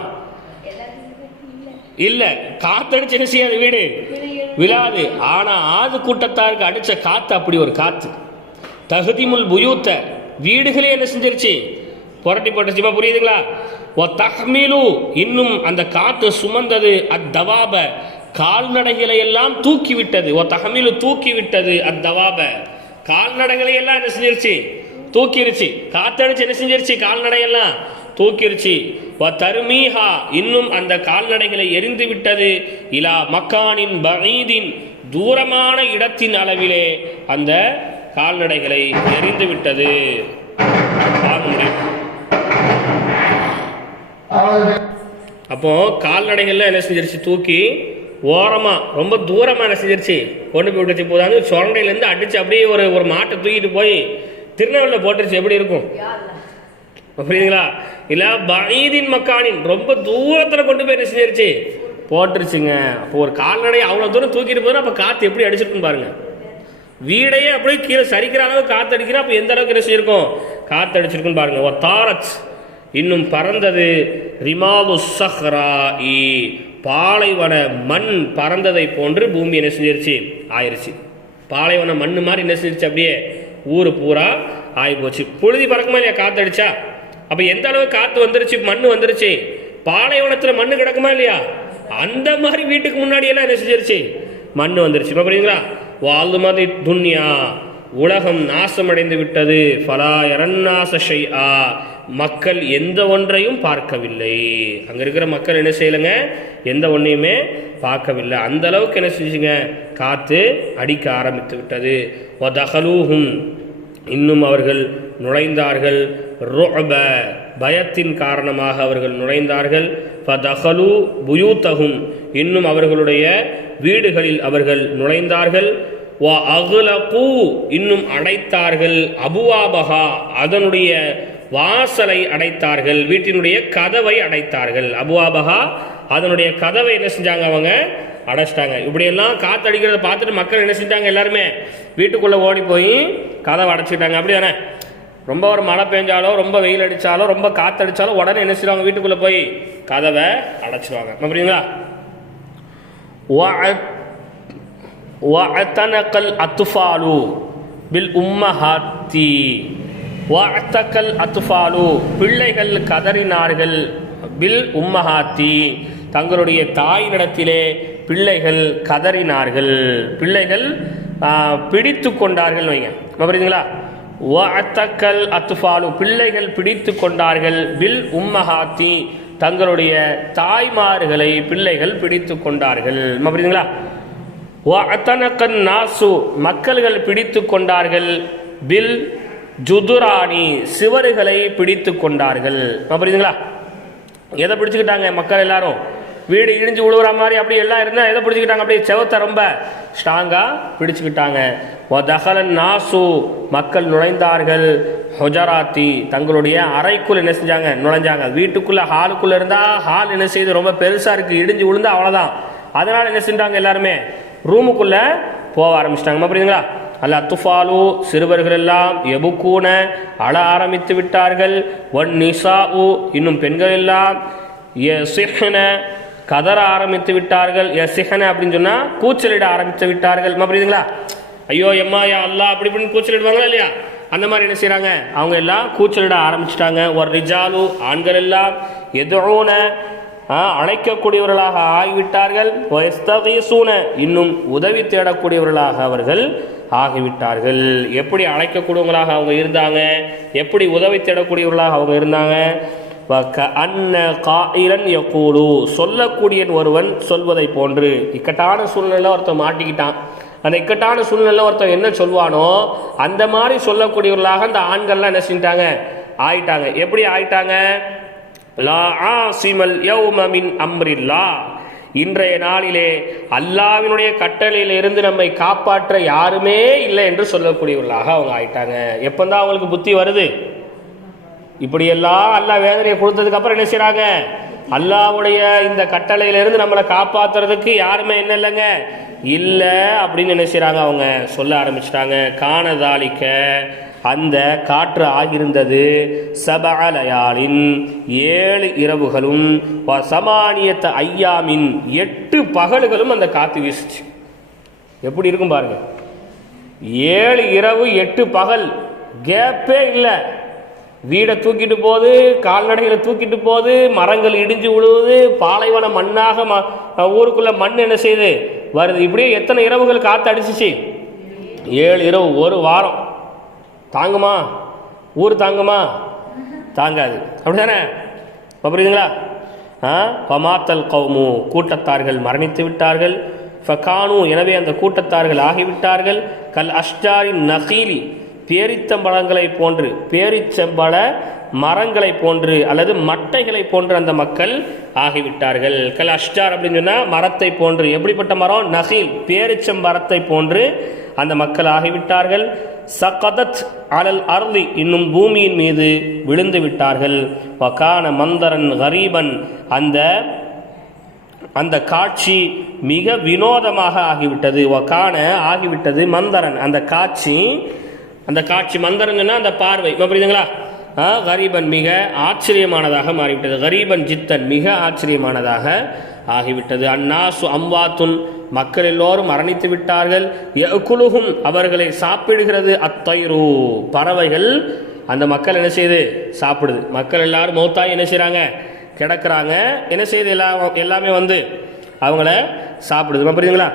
இல்ல. காத்தடிச்சு என்ன செய்யாது, வீடு விழாது. ஆனா ஆது கூட்டத்தாருக்கு அடிச்ச காத்து அப்படி ஒரு காத்து. தகுதிமுல் புயூத்த, வீடுகளே என்ன செஞ்சிருச்சு, புரட்டி போட்டுச்சுமா. புரியுதுங்களா? ஓ தஹ்மிலு, இன்னும் அந்த காத்து சுமந்தது அத்தவாப, கால்நடைகளை எல்லாம் தூக்கி விட்டது. ஓ தஹ்மிலு, தூக்கி விட்டது அத்தவாப, கால்நடைகளை எல்லாம் என்ன செஞ்சிருச்சு, தூக்கிருச்சு. காத்தடிச்சு என்ன செஞ்சிருச்சு, கால்நடையெல்லாம் தூக்கிருச்சு. தருமீஹா, இன்னும் அந்த கால்நடைகளை எரிந்து விட்டது. இலா மக்கானின் பஈதின், தூரமான இடத்தின் அளவிலே அந்த கால்நடைகளை எரிந்து விட்டது. அப்போ கால்நடைகள்ல என்ன செஞ்சிருச்சு, தூக்கி ஓரமா ரொம்ப தூரமா என்ன செஞ்சிருச்சு, கொண்டு போய் விட்டுச்சு. போதாது சொரண்டையிலேருந்து அடிச்சு அப்படியே ஒரு மாட்டை தூக்கிட்டு போய் திருநெல்வேலியில் போட்டுருச்சு. எப்படி இருக்கும் புரியுதுங்களா? இல்ல பஈதின் மக்கானின், ரொம்ப தூரத்துல கொண்டு போய் என்ன செஞ்சிருச்சு, போட்டுருச்சுங்க. அப்போ ஒரு கால்நடை அவ்வளவு தூரம் தூக்கிட்டு போதுன்னா அப்ப காத்து எப்படி அடிச்சிருக்குன்னு பாருங்க. வீடையே அப்படியே கீழே சரிக்கிற அளவு காத்து அடிக்கிறா, அப்ப எந்த அளவுக்கு என்ன செஞ்சிருக்கும், காத்து அடிச்சிருக்குன்னு பாருங்க. ஒரு தாரத், இன்னும் பறந்தது. ரிமாலு சஹ்ராஇ, பாலைவன மண் பறந்ததை போன்று பூமி என்ன செஞ்சிருச்சு, ஆயிருச்சு. பாலைவன மண் மாதிரி என்ன செஞ்சிருச்சு, அப்படியே ஊரு பூரா ஆகி போச்சு. புழுதி பறக்குமா இல்லையா காத்து அடிச்சா? அப்ப எந்த அளவு காத்து வந்துருச்சு, மண்ணு வந்துருச்சு. பாலைவனத்துல மண்ணு கிடக்குமா இல்லையா, அந்த மாதிரி வீட்டுக்கு முன்னாடி எல்லாம் என்ன செஞ்சிருச்சு, மண்ணு வந்துருச்சு. புரியுங்களா? வாழ்ந்து மாதிரி துன்யா, உலகம் நாசமடைந்து விட்டது. ஃபலா யரன்னாஸ ஷைஆ, மக்கள் எந்த ஒன்றையும் பார்க்கவில்லை. அங்க இருக்கிற மக்கள் என்ன செய்யலைங்க, எந்த ஒன்றையுமே பார்க்கவில்லை. அந்த அளவுக்கு என்ன செஞ்சுங்க, காத்து அடிக்க ஆரம்பித்து விட்டது. வதஹலூஹும், இன்னும் அவர்கள் நுழைந்தார்கள். ருஅப, பயத்தின் காரணமாக அவர்கள் நுழைந்தார்கள். ஃபதஹலு புயூத்தஹும், இன்னும் அவர்களுடைய வீடுகளில் அவர்கள் நுழைந்தார்கள். வ அக்லகு, இன்னும் அடைத்தார்கள். அபுவாபஹா, அதனுடைய வாசலை அடைத்தார்கள், வீட்டினுடைய கதவை அடைத்தார்கள். அபுவாபஹா, அதனுடைய கதவை என்ன செஞ்சாங்க, அவங்க அடைச்சிட்டாங்க. இப்படியெல்லாம் காத்து அடிக்கிறத பார்த்துட்டு மக்கள் என்ன செஞ்சாங்க, எல்லாருமே வீட்டுக்குள்ளே ஓடி போய் கதவை அடைச்சிட்டாங்க. அப்படி தானே? ரொம்ப ஒரு மழை பெஞ்சாலோ, ரொம்ப வெயில் அடித்தாலோ, ரொம்ப காற்று அடித்தாலும் உடனே என்ன செய்வாங்க, வீட்டுக்குள்ளே போய் கதவை அடைச்சிடுவாங்க. புரியுங்களா? வஅதனகல் அத்ஃபாலு பில் உம்மஹாத்தி, வஅதகல் அத்ஃபாலு, பிள்ளைகள் கதறினார்கள். பில் உம்மஹாத்தி, தங்களுடைய தாயினிடத்திலே பிள்ளைகள் கதறினார்கள், பிள்ளைகள் பிடித்து கொண்டார்கள். வைங்க, புரியுதுங்களா? வஅதகல் அத்ஃபாலு, பிள்ளைகள் பிடித்து கொண்டார்கள். பில் உம்மஹாத்தி, தங்களுடைய தாய்மார்களை பிள்ளைகள் பிடித்து கொண்டார்கள். புரியுதுங்களா? வஅதனகன் நாசு, மக்கள்கள் பிடித்து கொண்டார்கள். பில் ஜுதுரானி, சிவறுகளை பிடித்து கொண்டார்கள். புரியுதுங்களா? எதை பிடிச்சுக்கிட்டாங்க மக்கள் எல்லாரும்? வீடு இடிஞ்சு விழுவுற மாதிரி அப்படி எல்லாம் இருந்தால் எதை பிடிச்சிக்கிட்டாங்க, அப்படியே செவத்தை ரொம்ப ஸ்ட்ராங்கா பிடிச்சுக்கிட்டாங்க. வதஹலன் நாசு, மக்கள் நுழைந்தார்கள். ஹுஜராத்தி, தங்களுடைய அறைக்குள் என்ன செஞ்சாங்க, நுழைஞ்சாங்க. வீட்டுக்குள்ள ஹாலுக்குள்ள இருந்தா ஹால் என்ன செய்யுது, ரொம்ப பெருசா இருக்கு, இடிஞ்சு விழுந்தா அவ்வளவுதான். அதனால என்ன செஞ்சாங்க, எல்லாருமே ரூமுக்குள்ள போக ஆரம்பிச்சிட்டாங்க. புரியுதுங்களா? அல்ல அத்துஃபாலு, சிறுவர்கள் எல்லாம் எபுக்கூன, அழ ஆரம்பித்து விட்டார்கள். ஒன் நிசாஉ, இன்னும் பெண்கள் எல்லாம் யசிஹ்ன, கதற ஆரம்பித்து விட்டார்கள். யசிஹ்ன அப்படின்னு சொன்னா கூச்சலிட ஆரம்பித்து விட்டார்கள். புரியுதுங்களா? ஐயோ எம்மா யா அல்லாஹ் அப்படி இப்படின்னு கூச்சலிடுவாங்களா இல்லையா, அந்த மாதிரி என்ன செய்யறாங்க, அவங்க எல்லாம் கூச்சலிட ஆரம்பிச்சிட்டாங்க. ஒரு ரிஜாலு, ஆண்கள் எல்லாம் எதுன, அழைக்கக்கூடியவர்களாக ஆகிவிட்டார்கள். இன்னும் உதவி தேடக்கூடியவர்களாக அவர்கள் ஆகிவிட்டார்கள். எப்படி அழைக்கக்கூடியவங்களாக அவங்க இருந்தாங்க, எப்படி உதவி தேடக்கூடியவர்களாக அவங்க இருந்தாங்க. சொல்லக்கூடிய ஒருவன் சொல்வதை போன்று, இக்கட்டான சூழ்நிலை ஒருத்தன் மாட்டிக்கிட்டான், அந்த இக்கட்டான சூழ்நிலை ஒருத்தன் என்ன சொல்வானோ அந்த மாதிரி சொல்லக்கூடியவர்களாக அந்த ஆண்கள்லாம் என்ன செஞ்சிட்டாங்க, ஆயிட்டாங்க. எப்படி ஆயிட்டாங்க? லா ஆசிமல் யௌம மின் அம்ரில்லாஹ், இன்றைய நாளிலே அல்லாஹ்வினுடைய கட்டளையில இருந்து நம்மை காப்பாற்ற யாருமே இல்லை என்று சொல்லக்கூடியவர்களாக அவங்க ஆயிட்டாங்க. எப்பந்தான் அவங்களுக்கு புத்தி வருது? இப்படியெல்லாம் அல்லாஹ் வேதனையை கொடுத்ததுக்கு அப்புறம் என்ன செய்றாங்க, அல்லாஹ்வுடைய இந்த கட்டளையிலிருந்து நம்மளை காப்பாற்றுறதுக்கு யாருமே என்ன இல்லைங்க இல்லை அப்படின்னு என்ன செய்கிறாங்க, அவங்க சொல்ல ஆரம்பிச்சிட்டாங்க. காணதாலிக்க அந்த காற்று ஆகியிருந்தது சபஅலயாலின் 7 இரவுகளும் சமானியத்த ஐயாமின் 8 பகல்களும் அந்த காற்று வீசுச்சு. எப்படி இருக்கும் பாருங்க, 7 இரவு 8 பகல் கேப்பே இல்லை. வீடை தூக்கிட்டு போகுது, கால்நடைகளை தூக்கிட்டு போகுது, மரங்கள் இடிஞ்சு விழுவுது, பாலைவன மண்ணாக ஊருக்குள்ள மண் என்ன செய்யுது வருது. இப்படியே எத்தனை இரவுகள் காற்று அடிச்சிச்சு? 7 இரவு. ஒரு வாரம் தாங்குமா? ஊர் தாங்குமா? தாங்காது. அப்படிதானே? புரியுதுங்களா? பமாத்தல் கௌமு கூட்டத்தார்கள் மரணித்து விட்டார்கள். ஃபகானு எனவே அந்த கூட்டத்தார்கள் ஆகிவிட்டார்கள். கல் அஷ்டாரின் நகீலி பேரிச்சம்பழங்களை போன்று, பேரிச்சம்பழ மரங்களை போன்று அல்லது மட்டைகளை போன்று அந்த மக்கள் ஆகிவிட்டார்கள். கல் அஷ்டார் அப்படின்னு சொன்னால் மரத்தை போன்று. எப்படிப்பட்ட மரம்? நகீல், பேரிச்சம்பரத்தை போன்று அந்த மக்கள் ஆகிவிட்டார்கள். சகதத் அலல் அர்லி இன்னும் பூமியின் மீது விழுந்து விட்டார்கள். வகான மந்தரன் கரீபன் அந்த காட்சி மிக வினோதமாக ஆகிவிட்டது. வகான ஆகிவிட்டது மந்தரன் அந்த காட்சி மந்தரன் அந்த பார்வை புரியுதுங்களா? கரீபன் மிக ஆச்சரியமானதாக மாறிவிட்டது. கரீபன் ஜித்தன் மிக ஆச்சரியமானதாக ஆகிவிட்டது. அன்னாசு அம்வாத்துன் மக்கள் எல்லோரும் மரணித்து விட்டார்கள். யகுலுஹும் அவர்களை சாப்பிடுகிறது. அத்தைரு பறவைகள் அந்த மக்கள் என்ன செய்யுது? சாப்பிடுது. மக்கள் எல்லாரும் மௌத்தாய் என்ன செய்கிறாங்க? கிடக்கிறாங்க. என்ன செய்யுது? எல்லாமே வந்து அவங்கள சாப்பிடுது. புரியுதுங்களா?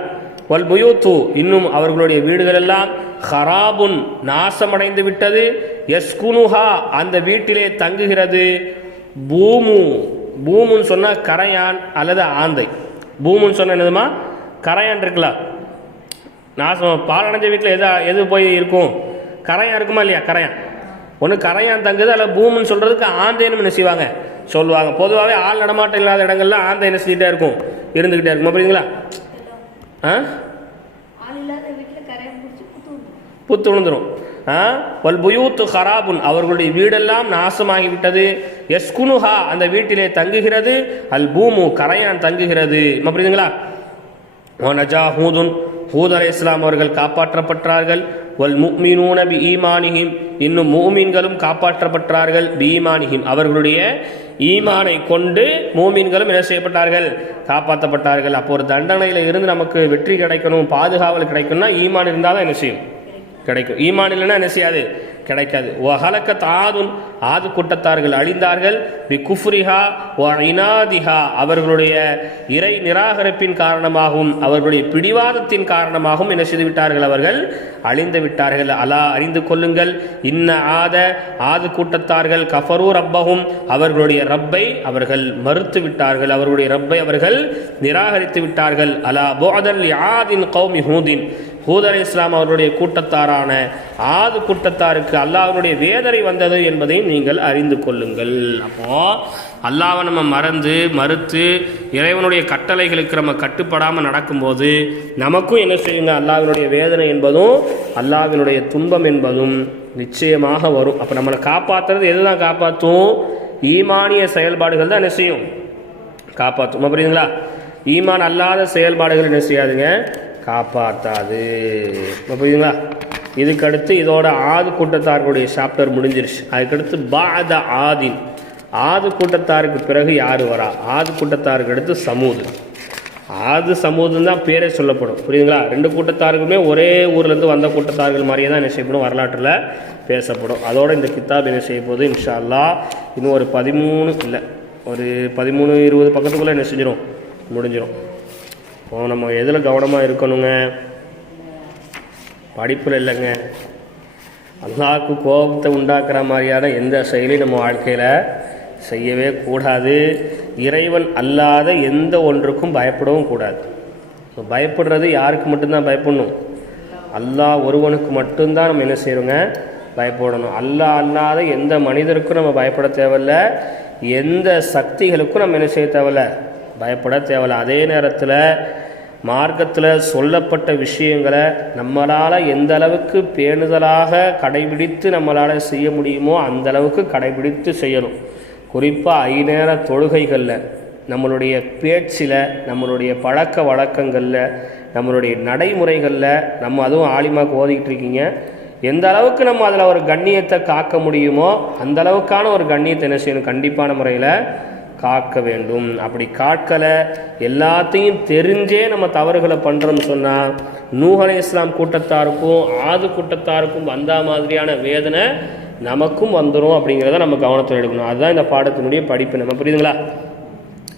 வல் புயூத்து இன்னும் அவர்களுடைய வீடுகள் எல்லாம் ஹராபுன் நாசமடைந்து விட்டது. யஸ்குனுஹா அந்த வீட்டிலே தங்குகிறது. பூமுன்னு சொன்னால் கரையான் அல்லது ஆந்தை. பூமுன்னு சொன்ன என்னதுமா? கரையான் இருக்குல்ல, நாசம் பாலடைஞ்ச வீட்டில் எது போய் இருக்கும்? கரையான் இருக்குமா இல்லையா? கரையான் ஒன்று கரையான் தங்குது, அல்ல பூமுன்னு சொல்கிறதுக்கு ஆந்தைன்னு என்ன செய்வாங்க சொல்லுவாங்க. பொதுவாகவே ஆள் நடமாட்டம் இல்லாத இடங்கள்ல ஆந்தை என்ன செஞ்சுட்டே இருக்கும்? இருந்துக்கிட்டே இருக்கும். புரியுதுங்களா? புத்து விழுந்துரும். வல் புயூத்து ஹராபுன் அவர்களுடைய வீடெல்லாம் நாசமாகிவிட்டது. யஸ்குனுஹா அந்த வீட்டிலே தங்குகிறது. அல் பூமு கரையான் தங்குகிறது. புரியுதுங்களா? நஜா ஹூதுன் ஹூத் அலைஹிஸ்ஸலாம் அவர்கள் காப்பாற்றப்பட்டார்கள். வல் முஃமினூன பி ஈமானிஹிம் இன்னும் மூமீன்களும் காப்பாற்றப்பட்டார்கள். பி ஈமானிஹிம் அவர்களுடைய ஈமானை கொண்டு மூமீன்களும் என்ன செய்யப்பட்டார்கள்? காப்பாற்றப்பட்டார்கள். அப்போ ஒரு தண்டனையில் இருந்து நமக்கு வெற்றி கிடைக்கணும், பாதுகாவல் கிடைக்கணும்னா ஈமான் இருந்தால் தான் என்ன செய்யும்? கிடைக்கும். ஈமான் இல்லைன்னா என்ன செய்யாது? கிடைக்காது. வஹலக்கத் ஆதுன் ஆது கூட்டத்தார்கள் அழிந்தார்கள். பி குஃப்ரிஹா வ இனாதிஹா அவர்களுடைய இறை நிராகரிப்பின் காரணமாகவும் அவர்களுடைய பிடிவாதத்தின் காரணமாகவும் என்ன செய்து விட்டார்கள்? அவர்கள் அழிந்து விட்டார்கள். அலா அறிந்து கொள்ளுங்கள், இன்ன ஆது கூட்டத்தார்கள் கஃபரு ரப்பஹும் அவர்களுடைய ரப்பை அவர்கள் மறுத்து விட்டார்கள், அவர்களுடைய ரப்பை அவர்கள் நிராகரித்து விட்டார்கள். அலா புஅதன் லிஆதின் கௌமி ஹூதின் ஹூத் அலைஹிஸ்ஸலாம் அவருடைய கூட்டத்தாரான ஆது கூட்டத்தாருக்கு அல்லாஹ்வுடைய வேதனை வந்தது என்பதையும் நீங்கள் அறிந்து கொள்ளுங்கள். அப்போ அல்லாஹ்வை நம்ம மறுத்து இறைவனுடைய கட்டளைகளுக்கு நம்ம கட்டுப்படாமல் நடக்கும்போது நமக்கும் என்ன செய்யுங்க? அல்லாஹ்வினுடைய வேதனை என்பதும் அல்லாஹ்வினுடைய துன்பம் என்பதும் நிச்சயமாக வரும். அப்போ நம்மளை காப்பாற்றுறது எதுதான் காப்பாற்றும்? ஈமானிய செயல்பாடுகள் தான் என்ன செய்யும்? காப்பாற்றும். புரியுதுங்களா? ஈமான் அல்லாத செயல்பாடுகள் என்ன செய்யாதுங்க? காப்பாற்றாது. புரியுதுங்களா? இதுக்கடுத்து இதோட ஆது கூட்டத்தார்களுடைய சாப்டர் முடிஞ்சிருச்சு. அதுக்கடுத்து பாத ஆதின் ஆது கூட்டத்தாருக்கு பிறகு யார் வரா? ஆது கூட்டத்தாருக்கு அடுத்து சமூது. ஆது சமூதுன்னு தான் பேரே சொல்லப்படும். புரியுதுங்களா? 2 கூட்டத்தாருக்குமே ஒரே ஊர்லேருந்து வந்த கூட்டத்தார்கள் மாதிரியே தான் என்ன செய்யப்படும்? வரலாற்றில் பேசப்படும். அதோட இந்த கித்தாப் என்ன செய்ய போகுது இன்ஷா அல்லாஹ் இன்னும் ஒரு 13-20 பக்கத்துக்குள்ளே என்ன செஞ்சிடும்? முடிஞ்சிடும். நம்ம எதில் கவனமாக இருக்கணுங்க? படிப்பில் இல்லைங்க. அல்லாஹ்வுக்கு கோபத்தை உண்டாக்குற மாதிரியான எந்த செயலையும் நம்ம வாழ்க்கையில் செய்யவே கூடாது. இறைவன் அல்லாத எந்த ஒன்றுக்கும் பயப்படவும் கூடாது. பயப்படுறது யாருக்கு மட்டும்தான் பயப்படணும்? அல்லாஹ் ஒருவனுக்கு மட்டும்தான் நம்ம என்ன செய்யறோங்க? பயப்படணும். அல்லாஹ் அல்லாத எந்த மனிதருக்கும் நம்ம பயப்பட தேவையில்லை, எந்த சக்திகளுக்கும் நம்ம என்ன செய்ய தேவையில்லை? பயப்பட தேவையில்லை. அதே நேரத்தில் மார்க்கத்தில் சொல்லப்பட்ட விஷயங்களை நம்மளால் எந்த அளவுக்கு பேணுதலாக கடைபிடித்து நம்மளால் செய்ய முடியுமோ அந்த அளவுக்கு கடைபிடித்து செய்யணும். குறிப்பாக 5 நேர தொழுகைகளில் நம்மளுடைய பேச்சில், நம்மளுடைய பழக்க வழக்கங்களில், நம்மளுடைய நடைமுறைகளில், நம்ம அதுவும் ஆலிமாக்கு ஓதிக்கிட்டு இருக்கீங்க, எந்த அளவுக்கு நம்ம அதில் ஒரு கண்ணியத்தை காக்க முடியுமோ அந்த அளவுக்கான ஒரு கண்ணியத்தை என்ன செய்யணும், கண்டிப்பான முறையில் காக்க வேண்டும். அப்படி காக்கலை, எல்லாத்தையும் தெரிஞ்சே நம்ம தவறுகளை பண்ணுறோம்னு சொன்னால் நூஹ் அலைஹிஸ்ஸலாம் கூட்டத்தாருக்கும் ஆது கூட்டத்தாருக்கும் வந்த மாதிரியான வேதனை நமக்கும் வந்துடும் அப்படிங்கிறத நம்ம கவனத்தில் எடுக்கணும். அதுதான் இந்த பாடத்தினுடைய படிப்பு. நம்ம புரியுதுங்களா?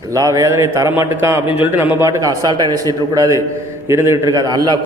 எல்லா வேதனையை தரமாட்டுக்கான் அப்படின்னு சொல்லிட்டு நம்ம பாட்டுக்கு அசால்ட்டாக என்ன செய்யக்கூடாது, இருந்துகிட்டு இருக்காது. அல்லாஹ்